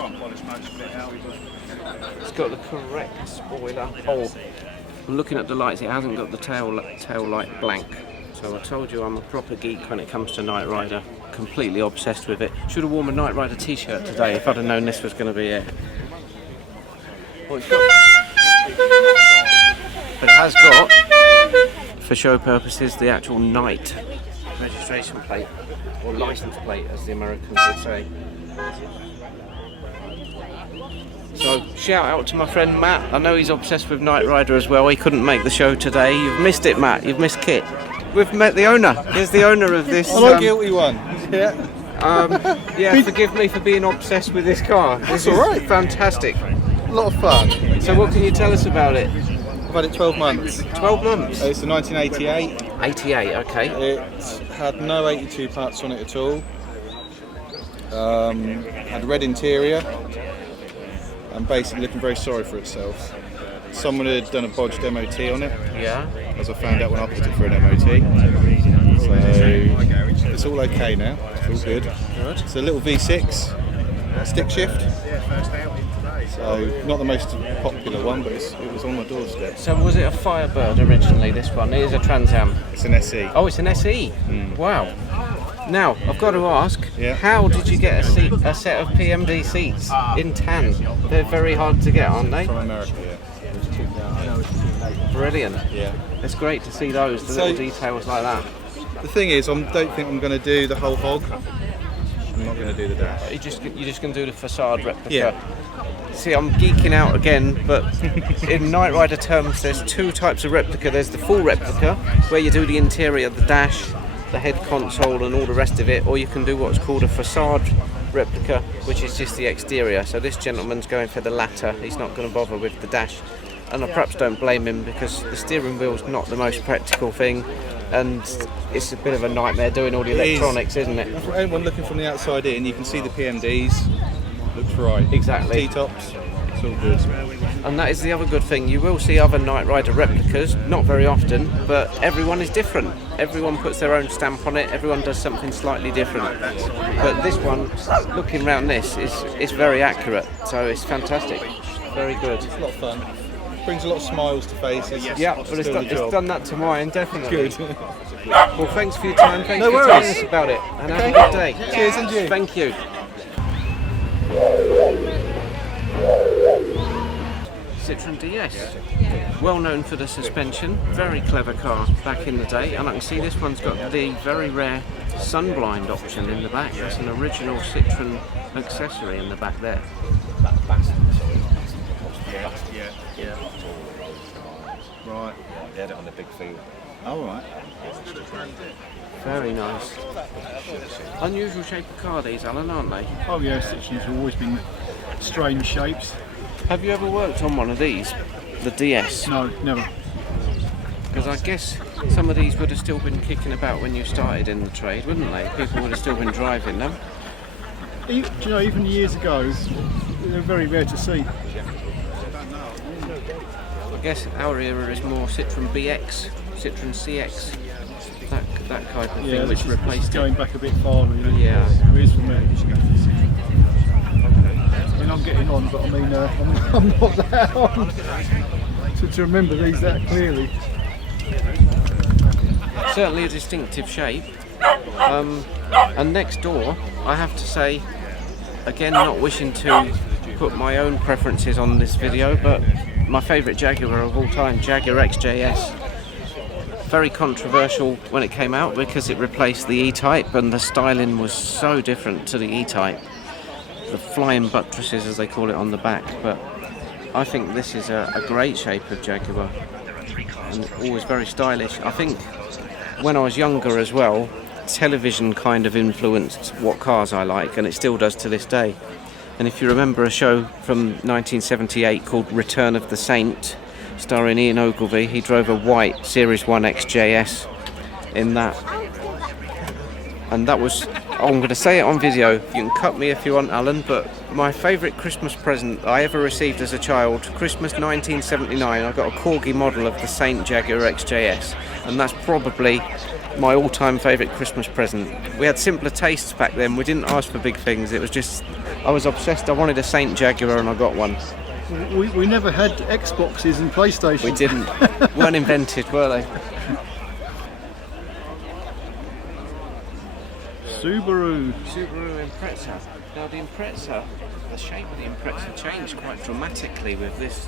It's got the correct spoiler. Oh, looking at the lights, it hasn't got the tail light blank. So I told you I'm a proper geek when it comes to Knight Rider. Completely obsessed with it. Should have worn a Knight Rider t-shirt today if I'd have known this was going to be it. Well, but it has got, for show purposes, the actual Knight registration plate, or license plate as the Americans would say. So shout out to my friend Matt. I know he's obsessed with Knight Rider as well. He couldn't make the show today. You've missed it, Matt. You've missed Kit. We've met the owner. Here's the owner of this. I'm the guilty one. Yeah, forgive me for being obsessed with this car. This is alright. Fantastic. A lot of fun. So what can you tell us about it? I've had it 12 months. 12 months? It's a 1988. 88, okay. It had no 82 parts on it at all. Had a red interior. And basically looking very sorry for itself. Someone had done a bodged MOT on it. Yeah. As I found out when I put it for an MOT. So it's all okay now. It's all good. Good. It's a little V6 stick shift. So not the most popular one, but it was on my doorstep. So was it a Firebird originally, this one? It is a Trans Am. It's an SE. Oh, it's an SE? Wow. Now, I've got to ask, how did you get a set of PMD seats in tan? They're very hard to get, aren't they? From America, yeah. Brilliant. Yeah. It's great to see those, the little details like that. The thing is, I don't think I'm going to do the whole hog. I'm not going to do the dash. You're just going to do the facade replica? Yeah. See, I'm geeking out again, but in Knight Rider terms, there's two types of replica. There's the full replica, where you do the interior, the dash, the head console and all the rest of it, or you can do what's called a facade replica, which is just the exterior. So this gentleman's going for the latter. He's not going to bother with the dash, and I perhaps don't blame him, because the steering wheel's not the most practical thing, and it's a bit of a nightmare doing all the electronics, isn't it? For anyone looking from the outside in, you can see the PMDs. Looks right. Exactly. T-tops. It's all good. And that is the other good thing. You will see other Knight Rider replicas, not very often, but everyone is different. Everyone puts their own stamp on it. Everyone does something slightly different. But this one, looking around this, is very accurate. So it's fantastic. Very good. It's a lot of fun. Brings a lot of smiles to faces. Yeah, but it's done that to mine, definitely. Good. Well, thanks for your time. Thanks for telling us about it. And have a good day. Cheers, and you. Thank you. Citroen DS, well known for the suspension, very clever car back in the day, and I can see this one's got the very rare sunblind option in the back. That's an original Citroen accessory in the back there. Yeah. Right. They had it on the big field. All right. Very nice. Unusual shape of car these, Alan, aren't they? Oh yeah, Citroens have always been strange shapes. Have you ever worked on one of these, the DS? No, never. Because I guess some of these would have still been kicking about when you started in the trade, wouldn't they? People would have still been driving them. Do you know, even years ago, they were very rare to see. I guess our era is more Citroen BX, Citroen CX, that that kind of Yeah, thing, which replaced going it. back a bit far, really. Yeah. It is for me. I mean, I'm getting on, but I mean, I'm not that on to remember these that clearly. Certainly a distinctive shape. And next door, I have to say, again, not wishing to put my own preferences on this video, but my favourite Jaguar of all time, Jaguar XJS. Very controversial when it came out because it replaced the E-Type, and the styling was so different to the E-Type. The flying buttresses, as they call it, on the back. But I think this is a great shape of Jaguar, and always very stylish. I think when I was younger as well, television kind of influenced what cars I like, and it still does to this day. And if you remember a show from 1978 called Return of the Saint, starring Ian Ogilvy, he drove a white Series 1 XJS in that. And that was, I'm going to say it on video, you can cut me if you want, Alan, but my favourite Christmas present I ever received as a child, Christmas 1979, I got a Corgi model of the Saint Jaguar XJS, and that's probably my all-time favourite Christmas present. We had simpler tastes back then, we didn't ask for big things, it was just, I was obsessed, I wanted a Saint Jaguar and I got one. We never had Xboxes and PlayStation. We didn't, weren't invented, were they? Subaru Impreza. Now the Impreza, the shape of the Impreza changed quite dramatically with this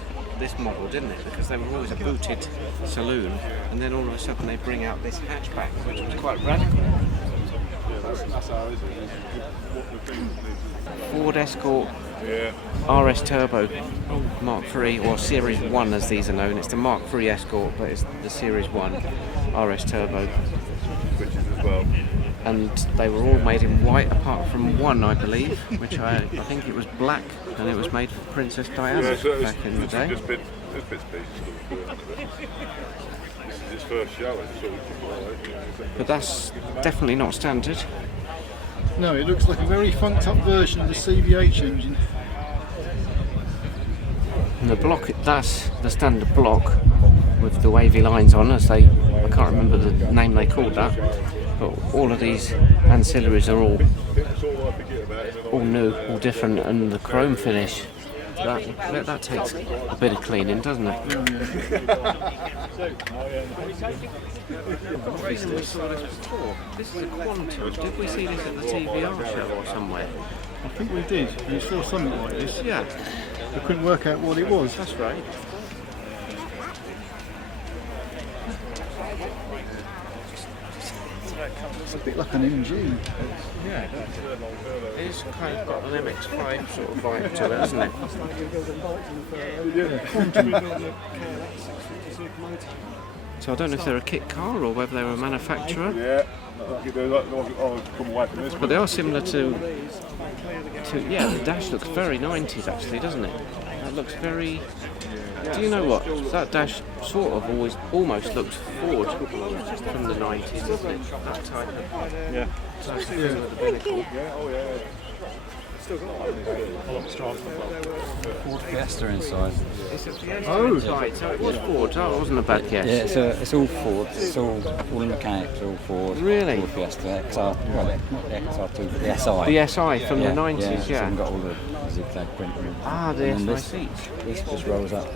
model, didn't it? Because they were always a booted saloon, and then all of a sudden they bring out this hatchback, which was quite radical. Ford Escort RS Turbo Mark III, or Series 1 as these are known. It's the Mark III Escort, but it's the Series 1 RS Turbo. And they were all made in white apart from one, I believe, which I think it was black, and it was made for Princess Diana back in the day. This is its first show, But that's definitely not standard. No, it looks like a very funked up version of the CVH engine. And the block, that's the standard block with the wavy lines on, as they, I can't remember the name they called that. But all of these ancillaries are all new, all different, and the chrome finish, that takes a bit of cleaning, doesn't it? This is a Quantum. Did we see this at the TVR show or somewhere? I think we did. We saw something like this. Yeah. We couldn't work out what it was. That's right. It's a bit like an MG. Yeah, it's kind of got an MX-5 sort of vibe to it, hasn't it? So I don't know if they're a kit car or whether they're a manufacturer. Yeah, but they are similar to yeah, the dash looks very 90s actually, doesn't it? That looks very... Do you know what? That dash sort of almost looks Ford from the 90s, doesn't it? That type of... Yeah. Type of thing with the binnacle. Ford Fiesta inside. It's a Fiesta Oh. inside, so it was Ford. That wasn't a bad guess. Yeah, it's all Ford. It's all mechanics, all Ford. Really? Ford Fiesta XR, well, not the XR2, but the SI. The SI from the 90s, yeah. So yeah. we've got all the zigzag print. Ah, the and SI this, seats. This just rolls up.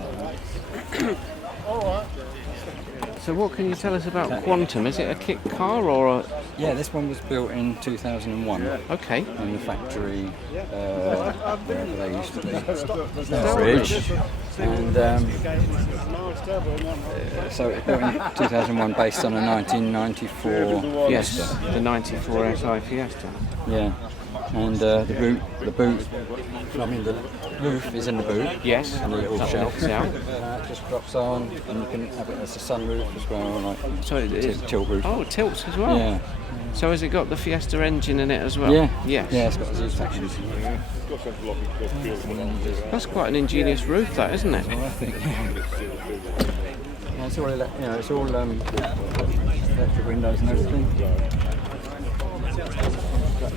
So what can you tell us about Quantum? Is it a kit car or a... Yeah, this one was built in 2001. Okay. In the factory, wherever they used to be, Ridge. And so it was built in 2001 based on a 1994 Fiesta. The 94 SI Fiesta. Yeah. And the boot, I mean the roof is in the boot. Yes. And the little shelf out. It just drops on, and you can have it as a sunroof as well, like so it is tilt roof. Oh, it tilts as well. Yeah. So has it got the Fiesta engine in it as well? Yeah. Yes. Yeah, it's got a zigzag engine. That's quite an ingenious roof, that, isn't it? Well, I think. Yeah, it's all it's all electric windows and everything.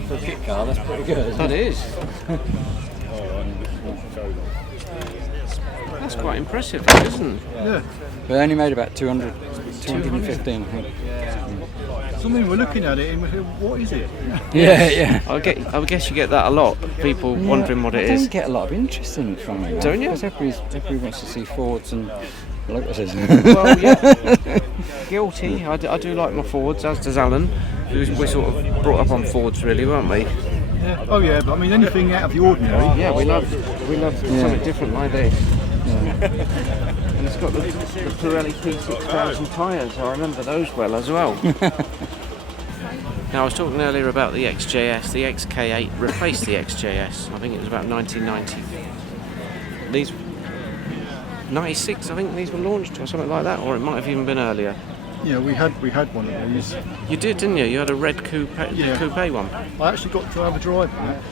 For a kit car, that's pretty good. That is. That's quite impressive, isn't it? Yeah. They only made about 200 215, I think. So I mean, we're looking at it and we think, what is it? Yeah. I would guess you get that a lot. People wondering what it I is. don't get a lot of interest in it from it. Don't you? Because everybody wants to see Fords and like I said. Well, yeah. Guilty. I do like my Fords, as does Alan. We're sort of brought up on Fords, really, weren't we? Yeah. Oh yeah, but I mean anything out of the ordinary. Yeah, we love something different like this. And it's got the Pirelli P6000 tyres. I remember those well as well. Now I was talking earlier about the XJS. The XK8 replaced the XJS. I think it was about 1990. These 96, I think these were launched or something like that, or it might have even been earlier. Yeah, we had one of these. You did, didn't you? You had a red coupe, coupe one. I actually got to have a drive on it.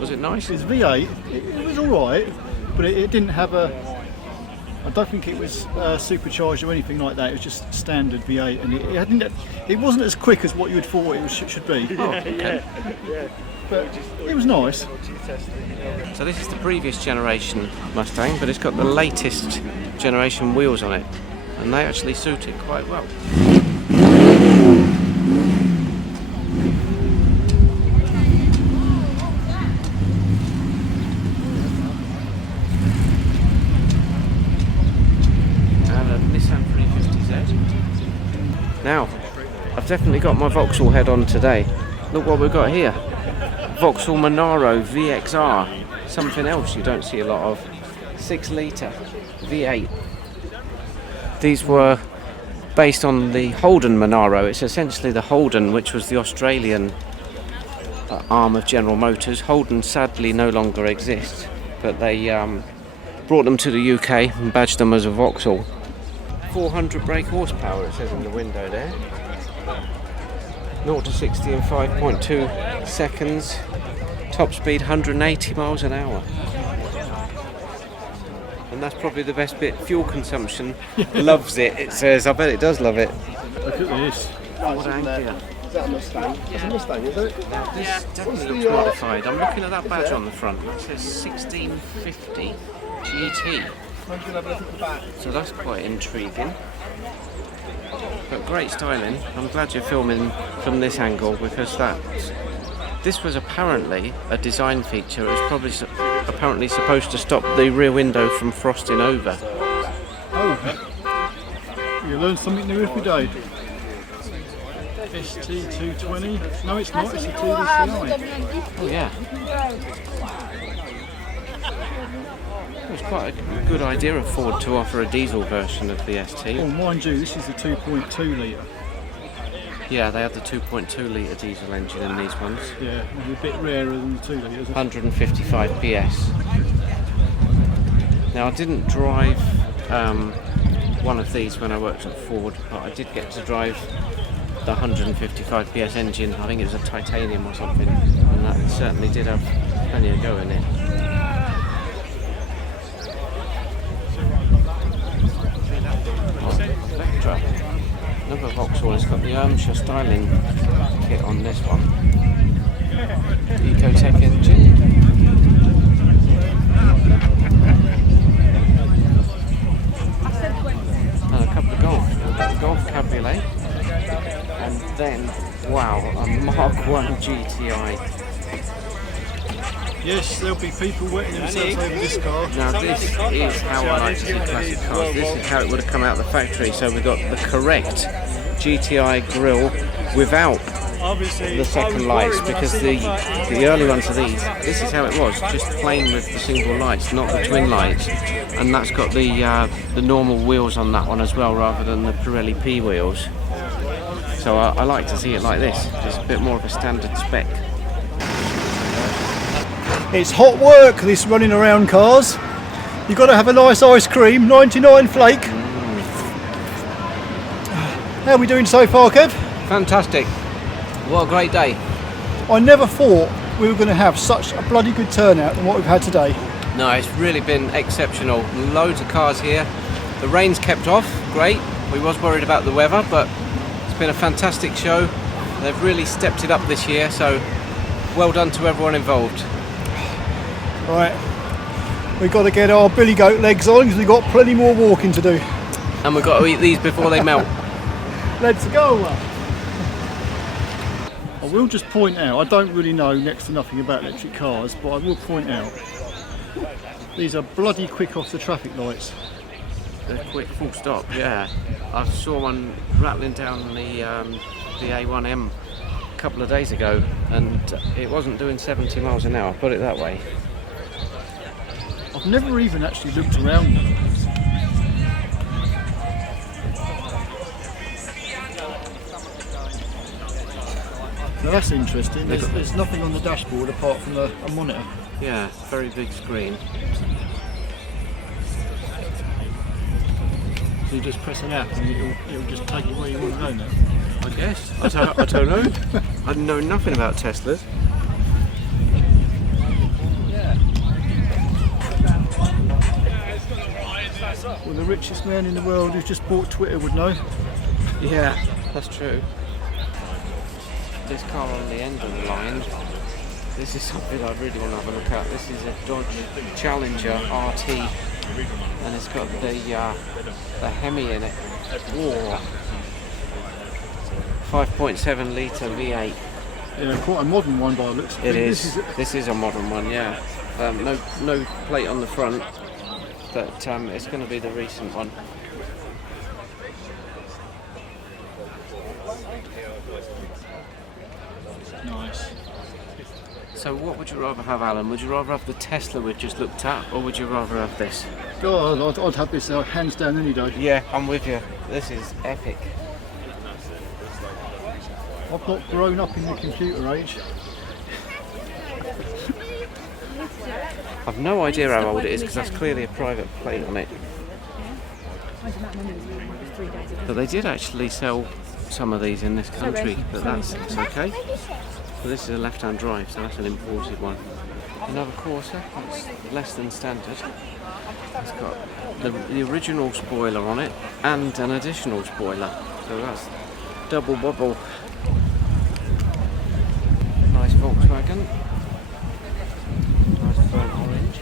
Was it nice? It was V8. It was all right, but it didn't have a. I don't think it was supercharged or anything like that. It was just standard V8, and it wasn't as quick as what you would thought it should be. Oh, okay. But it was nice. So this is the previous generation Mustang, but it's got the latest generation wheels on it, and they actually suit it quite well. And a Nissan 350Z. Now, I've definitely got my Vauxhall head on today. Look what we've got here. Vauxhall Monaro VXR, something else you don't see a lot of. 6 litre V8. These were based on the Holden Monaro. It's essentially the Holden, which was the Australian arm of General Motors. Holden sadly no longer exists, but they brought them to the UK and badged them as a Vauxhall. 400 brake horsepower, it says in the window there. 0 to 60 in 5.2 seconds. Top speed 180 miles an hour. And that's probably the best bit. Fuel consumption. Loves it, it says. I bet it does love it. Look at this. What angle? Is that a Mustang? That's a Mustang, is it? This definitely looks modified. I'm looking at that badge on the front. That says 1650 GT. So that's quite intriguing. But great styling. I'm glad you're filming from this angle, because this was apparently a design feature. It was probably apparently supposed to stop the rear window from frosting over. Oh, you learn something new every day. ST220. No, it's not. It's a 2DCI. Oh yeah. It was quite a good idea of Ford to offer a diesel version of the ST. Well, mind you, this is the 2.2 litre. Yeah, they have the 2.2 litre diesel engine in these ones. Yeah, a bit rarer than the 2 litres. 155 PS. Now I didn't drive one of these when I worked at Ford, but I did get to drive the 155 PS engine. I think it was a titanium or something, and that certainly did have plenty of go in it. Vectra. Another Vauxhall has got the Ermshire styling kit on this one. Ecotech engine. And a couple of Golf. We've got the Golf Cabriolet. And then, wow, a Mark 1 GTI. Yes, there'll be people wetting themselves over this car. Now this is how I like to see classic cars. This is how it would have come out of the factory. So we've got the correct GTI grille without the second lights, because the early ones of these, this is how it was, just plain with the single lights, not the twin lights. And that's got the normal wheels on that one as well, rather than the Pirelli P wheels. So I like to see it like this, just a bit more of a standard spec. It's hot work, this running around cars. You've got to have a nice ice cream, 99 flake. How are we doing so far, Kev? Fantastic. What a great day. I never thought we were going to have such a bloody good turnout than what we've had today. No, it's really been exceptional. Loads of cars here. The rain's kept off, great. We was worried about the weather, but it's been a fantastic show. They've really stepped it up this year, so well done to everyone involved. Right, we've got to get our billy goat legs on because we've got plenty more walking to do. And we've got to eat these before they melt. Let's go! I will just point out, I don't really know next to nothing about electric cars, but I will point out these are bloody quick off the traffic lights. They're quick, full stop, yeah. I saw one rattling down the A1M a couple of days ago, and it wasn't doing 70 miles an hour, put it that way. I've never even actually looked around them. Now that's interesting. There's nothing on the dashboard apart from a monitor. Yeah, very big screen. So you just press an app and it'll just take you where you want to go now. I guess. I don't know. I know nothing about Teslas. Well, the richest man in the world who's just bought Twitter would know. Yeah, that's true. This car on the end of the line, this is something I really want to have a look at. This is a Dodge Challenger RT, and it's got the Hemi in it. Whoa. 5.7 litre V8. Yeah, quite a modern one by the looks of it. It is. This is a modern one, yeah. No plate on the front, but it's going to be the recent one. Nice. So what would you rather have, Alan? Would you rather have the Tesla we've just looked at, or would you rather have this? God, I'd have this hands down any day. Yeah, I'm with you. This is epic. I've not grown up in the computer age. I've no idea how old it is because that's clearly a private plate on it. But they did actually sell some of these in this country, but it's okay. So this is a left-hand drive, so that's an imported one. Another Corsa, it's less than standard. It's got the original spoiler on it and an additional spoiler, so that's double bubble. Nice Volkswagen. Nice burnt orange.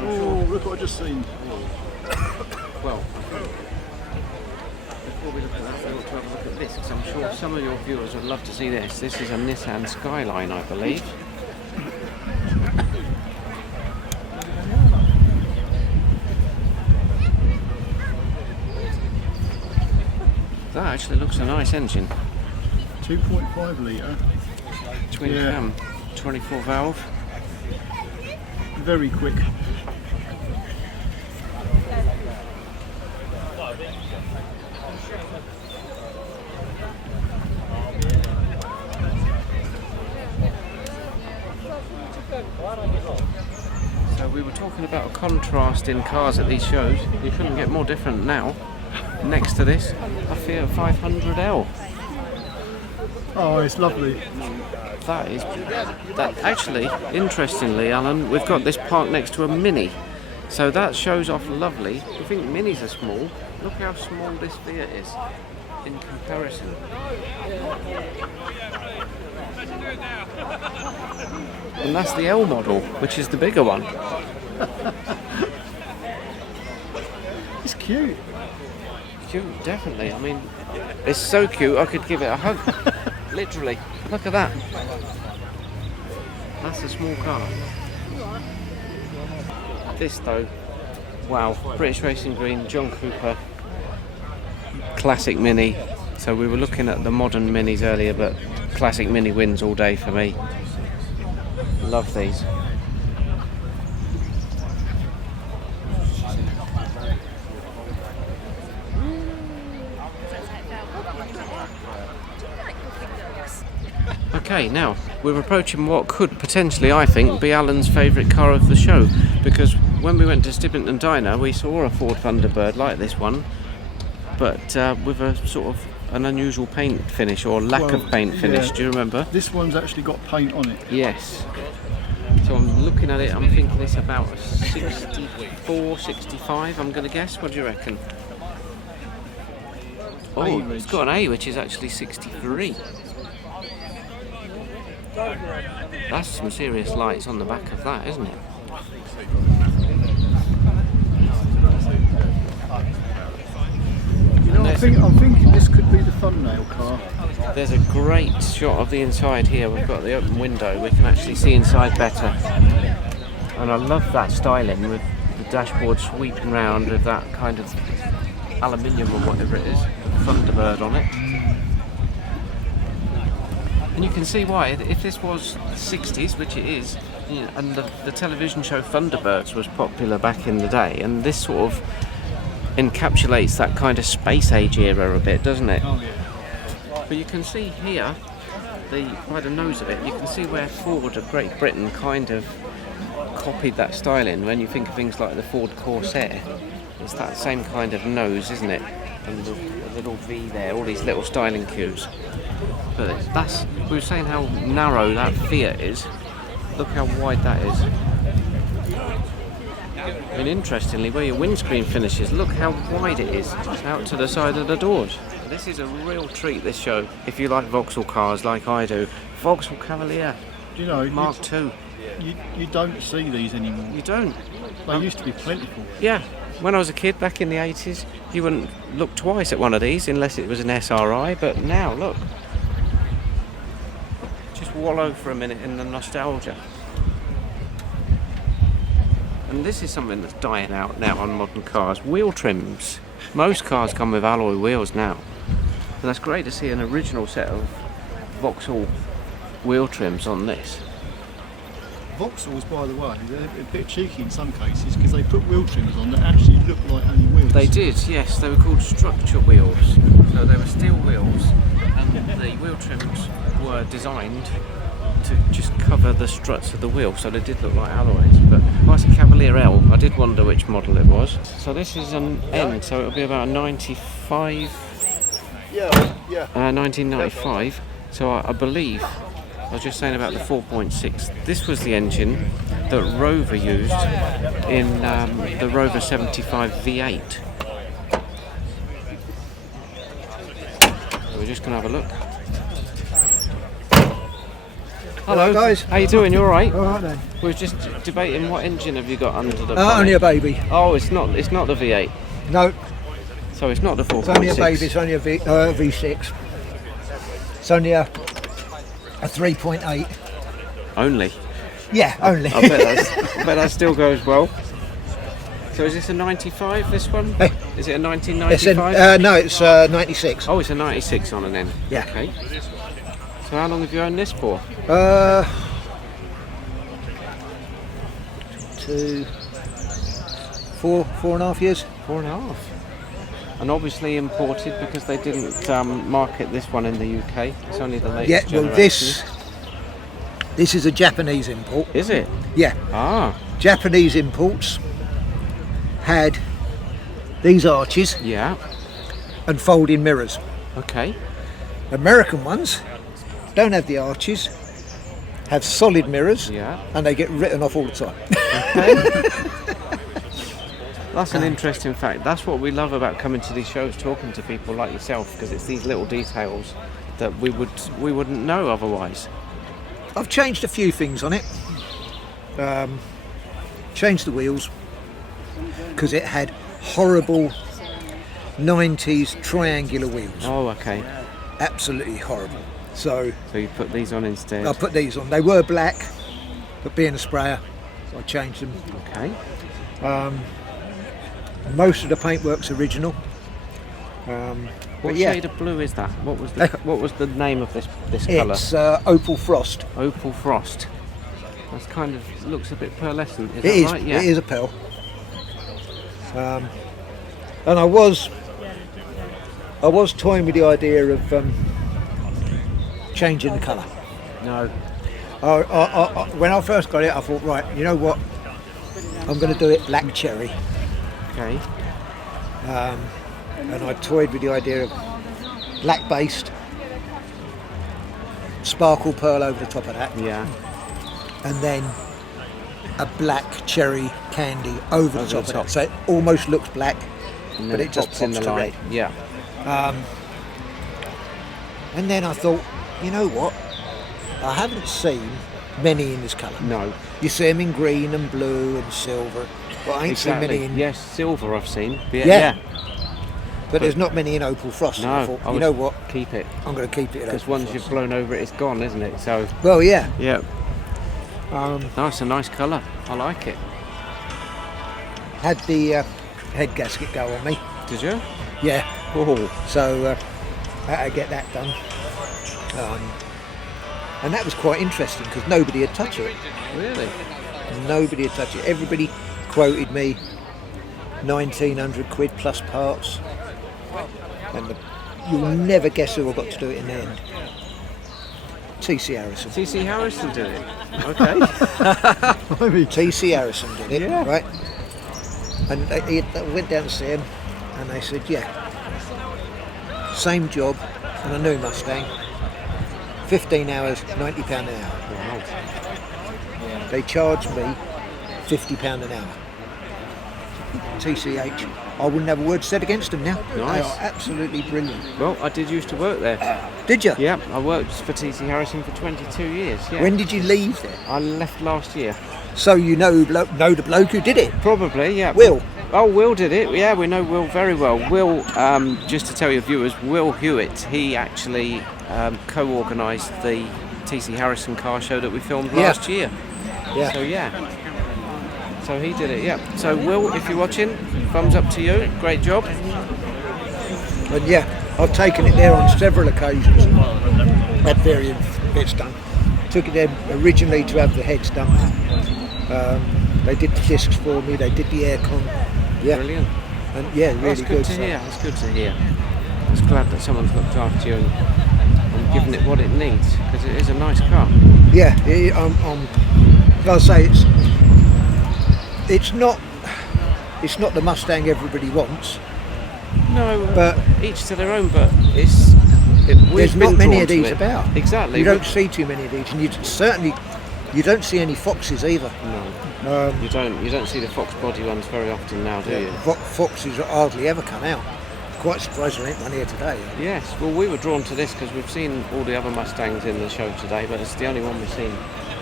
Oh, look what I just seen. Well, before we look at that, we ought to have a look at this, because I'm sure some of your viewers would love to see this. This is a Nissan Skyline, I believe. That actually looks a nice engine. 2.5 litre. Twin cam, 24 valve. Very quick. So we were talking about a contrast in cars at these shows. You couldn't get more different now. Next to this, a Fiat 500L. Oh, it's lovely. That actually, interestingly, Alan, we've got this parked next to a Mini, so that shows off lovely. You think Minis are small? Look how small this Fiat is in comparison. And that's the L model, which is the bigger one. It's cute. Cute, definitely. I mean, it's so cute I could give it a hug. Literally. Look at that. That's a small car. This though, wow. British Racing Green, John Cooper, classic Mini. So we were looking at the modern Minis earlier, but classic Mini wins all day for me. Love these. Okay, now we're approaching what could potentially, I think, be Alan's favourite car of the show, because when we went to Stibbington Diner we saw a Ford Thunderbird like this one, but with a sort of an unusual paint finish, or lack of paint finish. Do you remember? This one's actually got paint on it. Yes. So I'm looking at it, I'm thinking it's about a 64, 65, I'm going to guess. What do you reckon? Oh, it's got an A, which is actually 63. That's some serious lights on the back of that, isn't it? I'm thinking this could be the thumbnail car. There's a great shot of the inside here. We've got the open window. We can actually see inside better. And I love that styling with the dashboard sweeping round with that kind of aluminium or whatever it is, Thunderbird on it. And you can see why. If this was the 60s, which it is, you know, and the television show Thunderbirds was popular back in the day, and this sort of encapsulates that kind of space age era a bit, doesn't it? Oh yeah. But you can see here, by the nose of it, you can see where Ford of Great Britain kind of copied that styling. When you think of things like the Ford Corsair, it's that same kind of nose, isn't it? And the little V there, all these little styling cues. But we were saying how narrow that Fiat is. Look how wide that is. And interestingly, where your windscreen finishes, look how wide it is out to the side of the doors. This is a real treat, this show, if you like Vauxhall cars like I do. Vauxhall Cavalier, Do you know, Mark II. You don't see these anymore. You don't. They used to be plentiful. Yeah, when I was a kid back in the 80s, you wouldn't look twice at one of these unless it was an SRI, but now, look. Just wallow for a minute in the nostalgia. And this is something that's dying out now on modern cars. Wheel trims. Most cars come with alloy wheels now. And that's great to see an original set of Vauxhall wheel trims on this. Vauxhalls, by the way, they're a bit cheeky in some cases because they put wheel trims on that actually look like only wheels. They did, yes. They were called structure wheels. So they were steel wheels, and the wheel trims were designed to just cover the struts of the wheel, so they did look like alloys. But that's a Cavalier L. I did wonder which model it was. So this is an N, so it'll be about 95. Yeah. 1995. So I believe. I was just saying about the 4.6. This was the engine that Rover used in the Rover 75 V8. So we're just going to have a look. Hello guys. How you doing? You all right? All right then. We were just debating what engine have you got under the bonnet? Only a baby. Oh, it's not the V8. No. So it's not the 4.6. It's only a baby. It's only a V6. It's only a 3.8. Only? Yeah, only. I bet that still goes well. So is this a 95, this one? Hey. Is it a 1995? No, it's 96. Oh, it's a 96 on an N. Yeah. Okay. So how long have you owned this for? 4.5 years. 4.5. And obviously imported because they didn't market this one in the UK. It's only the latest generation. This is a Japanese import. Is it? Yeah. Ah. Japanese imports had these arches. Yeah. And folding mirrors. Okay. American ones don't have the arches, have solid mirrors, yeah, and they get written off all the time. Okay. That's an interesting fact. That's what we love about coming to these shows, talking to people like yourself, because it's these little details that we wouldn't know otherwise. I've changed a few things on it. Changed the wheels because it had horrible 90s triangular wheels. Oh, okay. Absolutely horrible. So you put these on instead? I put these on. They were black, but being a sprayer, so I changed them. Okay. Most of the paintwork's original. What shade of blue is that? What was the name of this colour? It's Opal Frost. Opal Frost. That's kind of looks a bit pearlescent. Is It that right? Yeah. It is a pearl. And I was toying with the idea of changing the colour. No. When I first got it, I thought, right, you know what? I'm going to do it black cherry. Okay. And I toyed with the idea of black based, sparkle pearl over the top of that. Yeah. And then a black cherry candy over the top of that. So it almost looks black, but it just pops to red. Yeah. And then I thought, you know what? I haven't seen many in this colour. No. You see them in green and blue and silver, but I ain't seen many in... Yes, silver I've seen. Yeah. But there's not many in Opal Frost. No, I thought, I you know would what? Keep it. I'm going to keep it. Because once you've blown over it, it's gone, isn't it? So. Well, yeah. Yeah. No, it's a nice colour. I like it. Had the head gasket go on me. Did you? Yeah. Oh. So I had to get that done. And that was quite interesting because nobody had touched it. Really? Nobody had touched it. Everybody quoted me 1,900 quid plus parts. And you'll never guess who I got to do it in the end. TC Harrison. TC Harrison did it. Okay. TC Harrison did it, Yeah. right? And I went down to see him and they said, yeah, same job on a new Mustang, 15 hours, £90 an hour. Wow. They charged me £50 an hour. TCH, I wouldn't have a word said against them now. Nice. They are absolutely brilliant. Well, I did used to work there. Did you? Yeah, I worked for TC Harrison for 22 years. Yeah. When did you leave there? I left last year. So you know the bloke who did it? Probably, yeah. Will? Oh, Will did it. Yeah, we know Will very well. Will, just to tell your viewers, Will Hewitt, he actually co-organised the TC Harrison car show that we filmed last year. Yeah. So, yeah. So he did it, yeah. So, Will, if you're watching, thumbs up to you. Great job. And yeah, I've taken it there on several occasions. Had various bits done. Took it there originally to have the heads done. They did the discs for me. They did the aircon. Yeah. Brilliant. And yeah, really That's good to hear. That's good to hear. I was glad that someone's looked after you and given it what it needs because it is a nice car. Yeah, I'll say it's not the Mustang everybody wants. No, but each to their own. But there's not many of these about. Exactly. You don't see too many of these, and you don't see any Foxes either. No. You don't see the Fox body ones very often now, do you? Foxes hardly ever come out. Quite surprised there ain't one here today. Yes. Well, we were drawn to this because we've seen all the other Mustangs in the show today, but it's the only one we've seen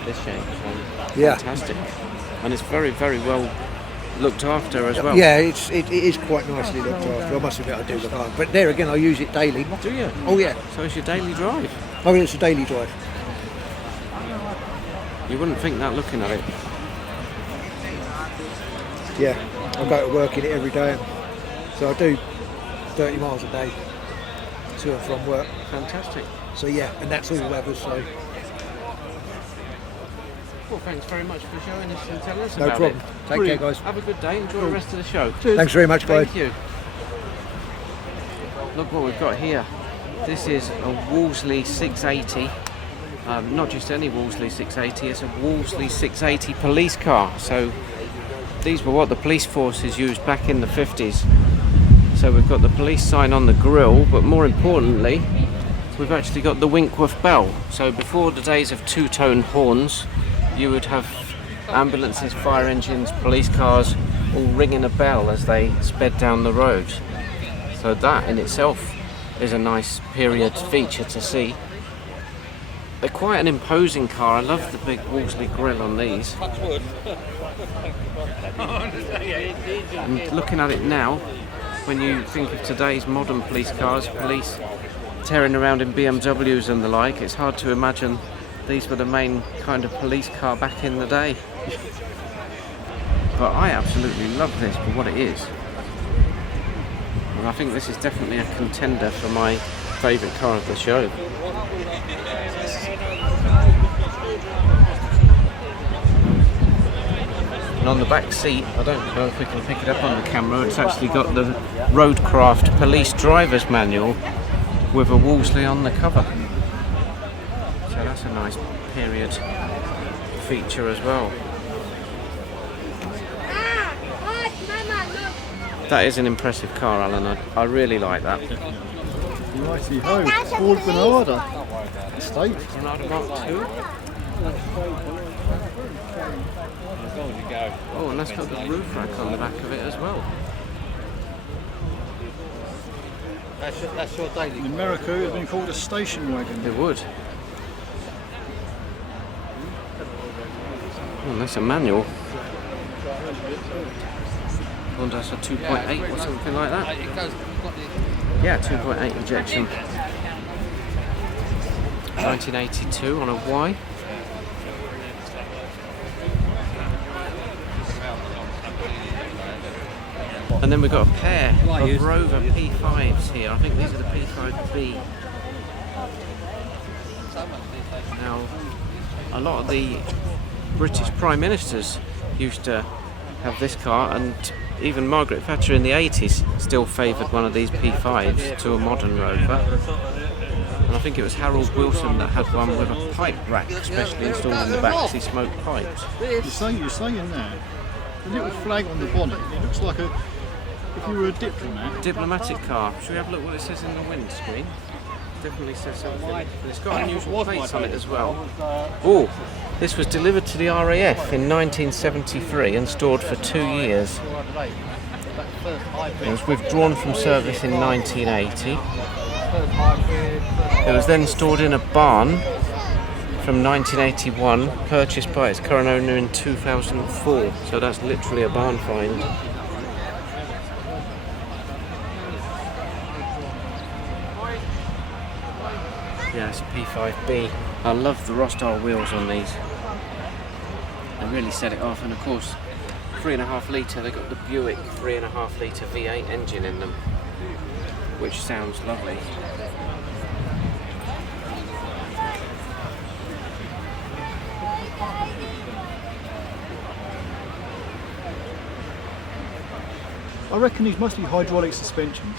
this shape. So fantastic. And it's very, very well looked after as well. Yeah, it is quite nicely looked after. I must admit I do look after. But there again, I use it daily. Do you? Oh yeah. So it's your daily drive? Oh, it's a daily drive. You wouldn't think that looking at it. Yeah, I go to work in it every day. So I do 30 miles a day to and from work. Fantastic. So yeah, and that's all weather, so... Well, thanks very much for showing us and telling us No about problem. it. Take Brilliant. care, guys. Have a good day. Enjoy the rest of the show. Thanks very much, bye. Thank you. Look what we've got here. This is a Wolseley 680. Not just any Wolseley 680, it's a Wolseley 680 police car. So these were what the police forces used back in the 50s. So we've got the police sign on the grille, but more importantly, we've actually got the Winkworth bell. So before the days of two-tone horns, you would have ambulances, fire engines, police cars all ringing a bell as they sped down the road. So that in itself is a nice period feature to see. They're quite an imposing car. I love the big Wolseley grille on these. And looking at it now, when you think of today's modern police cars, police tearing around in BMWs and the like, it's hard to imagine these were the main kind of police car back in the day. But I absolutely love this for what it is. And I think this is definitely a contender for my favourite car of the show. And on the back seat, I don't know if we can pick it up on the camera, it's actually got the Roadcraft Police Driver's Manual with a Wolseley on the cover. So that's a nice period feature as well. That is an impressive car, Alan. I really like that. Righty ho, Ford Granada. State. Granada Mark II. Oh, and that's got the roof rack on the back of it as well. That's your daily. In America, it would have been called a station wagon. It would. Oh, that's a manual. Honda has a 2.8 or something like that. Yeah, 2.8 injection. 1982 on a Y. And then we've got a pair of Rover P5s here. I think these are the P5B. Now, a lot of the British Prime Ministers used to have this car, and even Margaret Thatcher in the 80s still favoured one of these P5s to a modern Rover. And I think it was Harold Wilson that had one with a pipe rack specially installed in the back because he smoked pipes. You're saying there, the little flag on the bonnet, it looks like if you were a diplomat. Diplomatic car. Should we have a look what it says in the windscreen? Definitely says something. But it's got unusual plates on it as well. Oh, this was delivered to the RAF in 1973 and stored for 2 years. It was withdrawn from service in 1980. It was then stored in a barn from 1981, purchased by its current owner in 2004. So that's literally a barn find. Yeah, it's a P5B. I love the Rostyle wheels on these. They really set it off, and of course 3.5 litre, they've got the Buick 3.5 litre V8 engine in them, which sounds lovely. I reckon these must be hydraulic suspensions.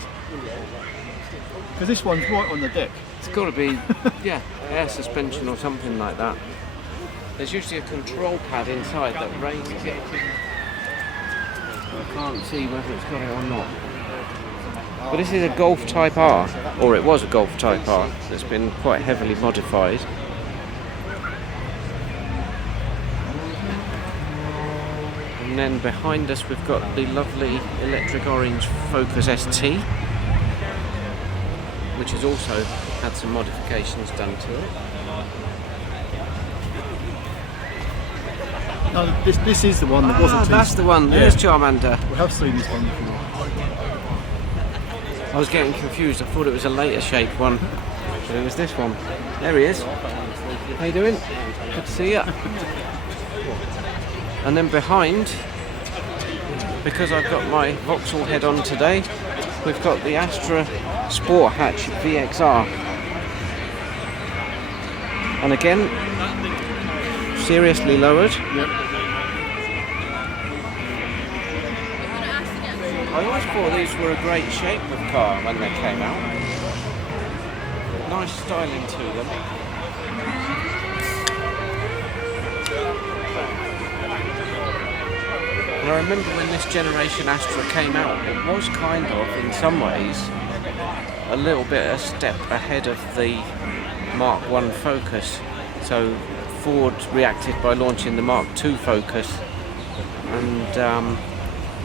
Because this one's right on the deck. It's got to be, yeah, air suspension or something like that. There's usually a control pad inside that raises it. I can't see whether it's got it or not. But this is a Golf Type R, or it was a Golf Type R, that's been quite heavily modified. And then behind us we've got the lovely electric orange Focus ST, which has also had some modifications done to it. No, this is the one that wasn't. That's the one. There's Charmander. We have seen this one before. I was getting confused. I thought it was a later shape one, but it was this one. There he is. How you doing? Good to see you. And then behind, because I've got my Vauxhall head on today, we've got the Astra Sport Hatch VXR. And again, seriously lowered. Yep. I always thought these were a great shape of car when they came out. Nice styling to them. And I remember when this generation Astra came out, it was kind of, in some ways, a little bit a step ahead of the Mark I Focus. So Ford reacted by launching the Mark II Focus, and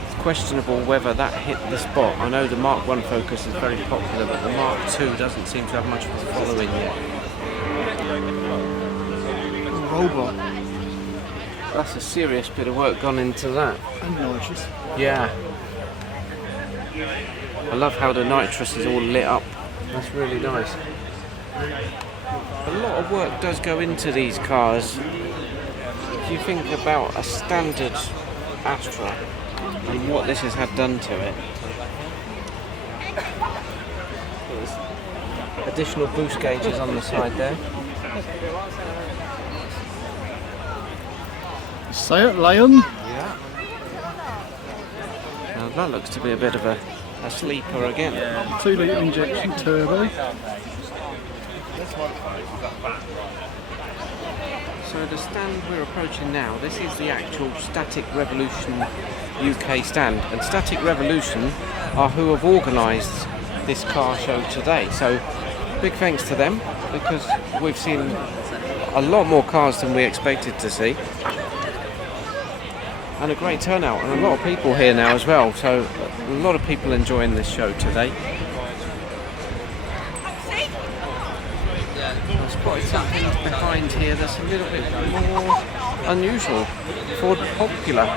it's questionable whether that hit the spot. I know the Mark I Focus is very popular, but the Mark II doesn't seem to have much of a following yet. Robot. That's a serious bit of work gone into that. And nitrous. Yeah. I love how the nitrous is all lit up. That's really nice. A lot of work does go into these cars. If you think about a standard Astra and what this has had done to it. There's additional boost gauges on the side there. Say it, Leon. Yeah. Now that looks to be a bit of a sleeper again. 2 litre injection turbo. So the stand we're approaching now, this is the actual Static Revolution UK stand, and Static Revolution are who have organised this car show today. So big thanks to them, because we've seen a lot more cars than we expected to see. And a great turnout, and a lot of people here now as well, so a lot of people enjoying this show today. I spotted something behind here that's a little bit more unusual. Ford Popular.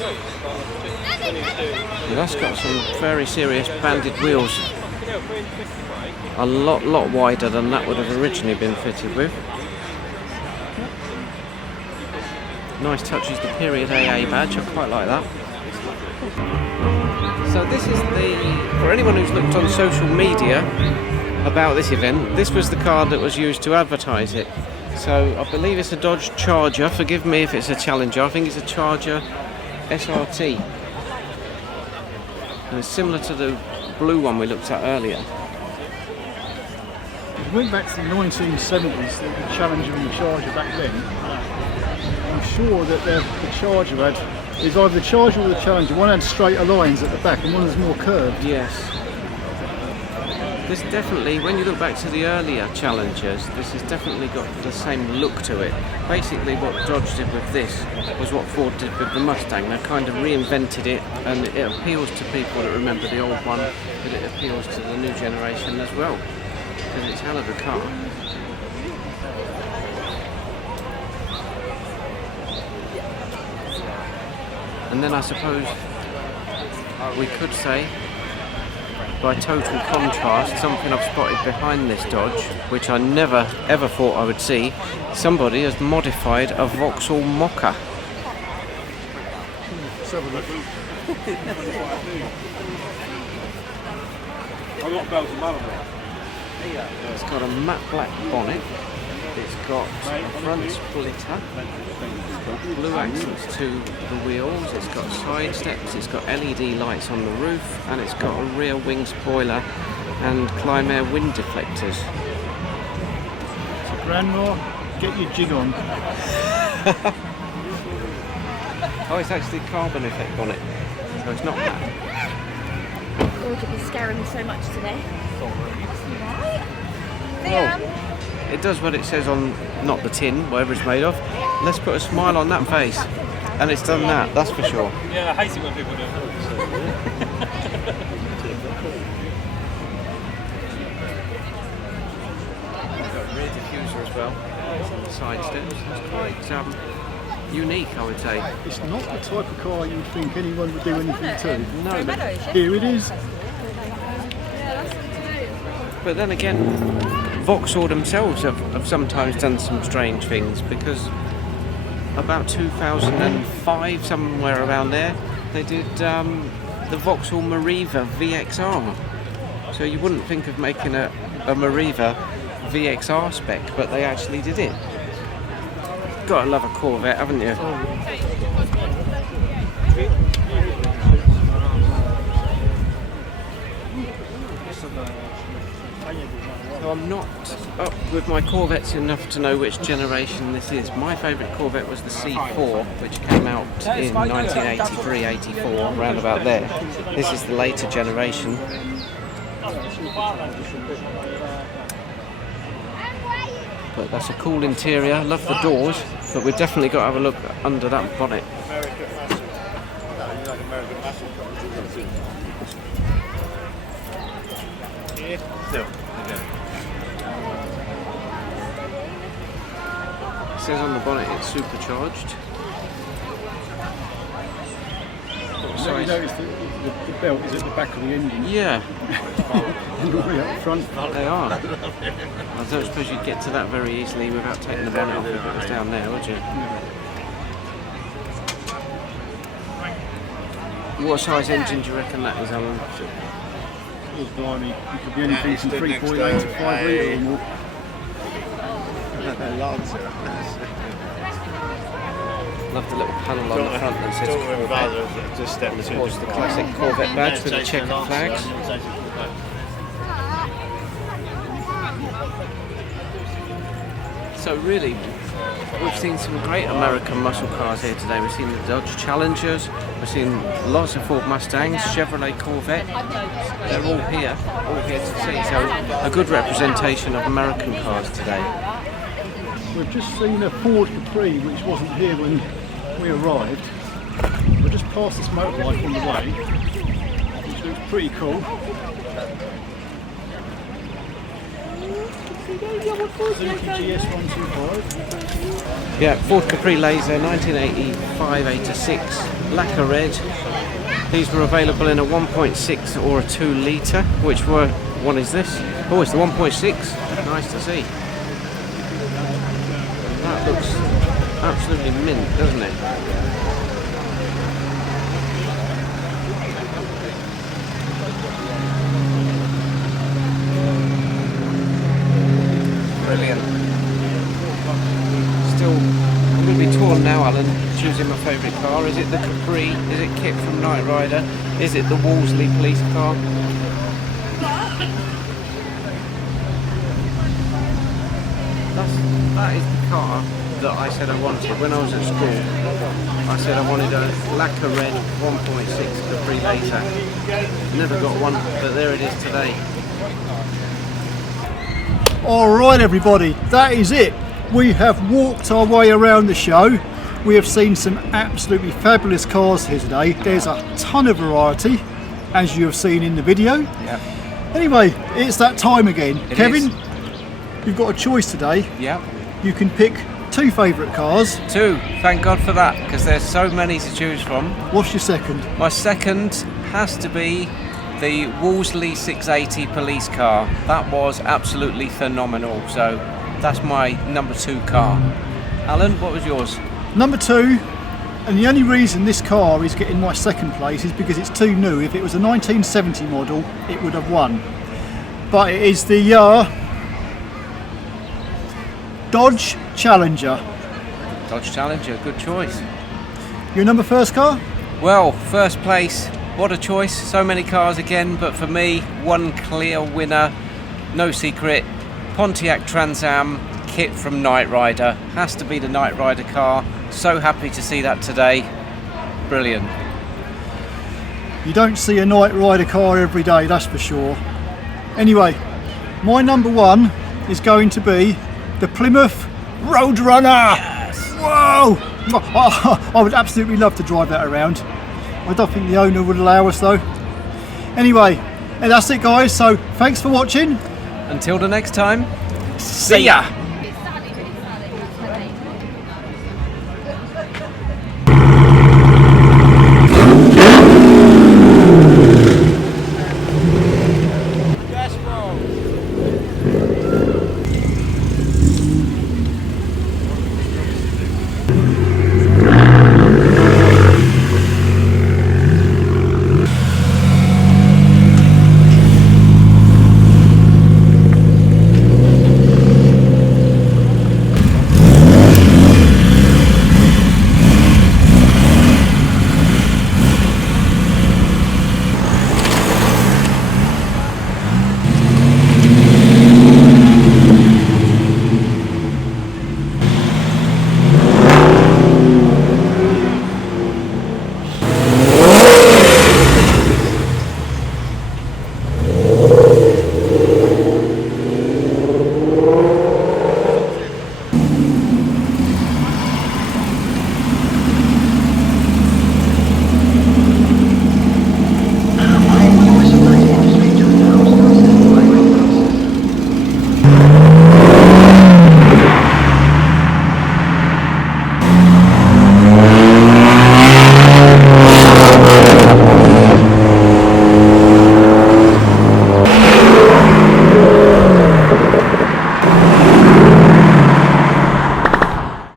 Yeah, that's got some very serious banded wheels. A lot wider than that would have originally been fitted with. Nice touch is the period AA badge, I quite like that. So this is for anyone who's looked on social media about this event, this was the car that was used to advertise it. So I believe it's a Dodge Charger, forgive me if it's a Challenger, I think it's a Charger SRT. And it's similar to the blue one we looked at earlier. If we went back to the 1970s, the Challenger and the Charger back then, I'm sure that the Charger had, it's either the Charger or the Challenger, one had straighter lines at the back and one was more curved. Yes. This definitely, when you look back to the earlier Challengers, this has definitely got the same look to it. Basically what Dodge did with this was what Ford did with the Mustang. They kind of reinvented it, and it appeals to people that remember the old one, but it appeals to the new generation as well, because it's a hell of a car. And then I suppose we could say, by total contrast, something I've spotted behind this Dodge, which I never ever thought I would see, somebody has modified a Vauxhall Mocha. Let's have a look. I've got bells and Malabar. It's got a matte black bonnet, it's got a front splitter, blue accents to the wheels, it's got side steps, it's got LED lights on the roof, and it's got a rear wing spoiler and Climb Air wind deflectors. So Grandma, get your jig on. Oh, it's actually carbon effect on it, so it's not matte. Oh, you've been scaring me so much today. Oh, it does what it says on, not the tin, whatever it's made of. Let's put a smile on that face. And it's done that, that's for sure. Yeah, I hate it when people do it. It's got a rear diffuser as well. It's on the side steps. It's quite unique, I would say. It's not the type of car you would think anyone would do anything to. No, but here it is. But then again, Vauxhall themselves have sometimes done some strange things, because about 2005, somewhere around there, they did the Vauxhall Mariva VXR. So you wouldn't think of making a Mariva VXR spec, but they actually did it. Gotta love a Corvette, haven't you? So I'm not up with my Corvettes enough to know which generation this is. My favourite Corvette was the C4, which came out in 1983-84, around about there. This is the later generation. But that's a cool interior, love the doors, but we've definitely got to have a look under that bonnet. It says on the bonnet it's supercharged. So you notice the belt is at the back of the engine. Yeah. And all the way up front. They are. I don't suppose you'd get to that very easily without taking the bonnet off if it was down there, would you? What size engine do you reckon that is, Alan? Oh, blimey. It could be anything from 3.8 to 5 litre or more. Love the little panel on the front that says Corvette. Just step Of course, the classic Corvette badge with the checkered flags. So really, we've seen some great American muscle cars here today. We've seen the Dodge Challengers, we've seen lots of Ford Mustangs, Chevrolet Corvette. They're all here to see. So a good representation of American cars today. We've just seen a Ford Capri, which wasn't here when we arrived. We're just past this motorbike on the way, which looks pretty cool. Yeah, Ford Capri Laser, 1985 86, lacquer red. These were available in a 1.6 or a 2 litre. Which one is this? Oh, it's the 1.6. Nice to see. That looks absolutely mint, doesn't it? Brilliant. Still, I'm going to be torn now, Alan, choosing my favourite car. Is it the Capri? Is it Kit from Knight Rider? Is it the Wolseley police car? That is the car that I said I wanted when I was at school. I said I wanted a lacquer red 1.6 Capri Laser. Never got one, but there it is today. Alright everybody, that is it. We have walked our way around the show. We have seen some absolutely fabulous cars here today. There's a ton of variety, as you have seen in the video. Yeah. Anyway, it's that time again. It Kevin, is. you've got a choice today. Yeah. You can pick 2 favourite cars. 2, thank God for that, because there's so many to choose from. What's your second? My second has to be the Wolseley 680 police car. That was absolutely phenomenal, so that's my number 2 car. Alan, what was yours? Number 2, and the only reason this car is getting my second place is because it's too new. If it was a 1970 model, it would have won. But it is the Dodge Challenger. Dodge Challenger, good choice. Your number first car? Well, first place, what a choice. So many cars again, but for me, one clear winner, no secret. Pontiac Trans Am, Kit from Knight Rider. Has to be the Knight Rider car. So happy to see that today. Brilliant. You don't see a Knight Rider car every day, that's for sure. Anyway, my number 1 is going to be the Plymouth Roadrunner. Yes. Whoa! I would absolutely love to drive that around. I don't think the owner would allow us though. Anyway, and that's it guys, so thanks for watching. Until the next time, see ya!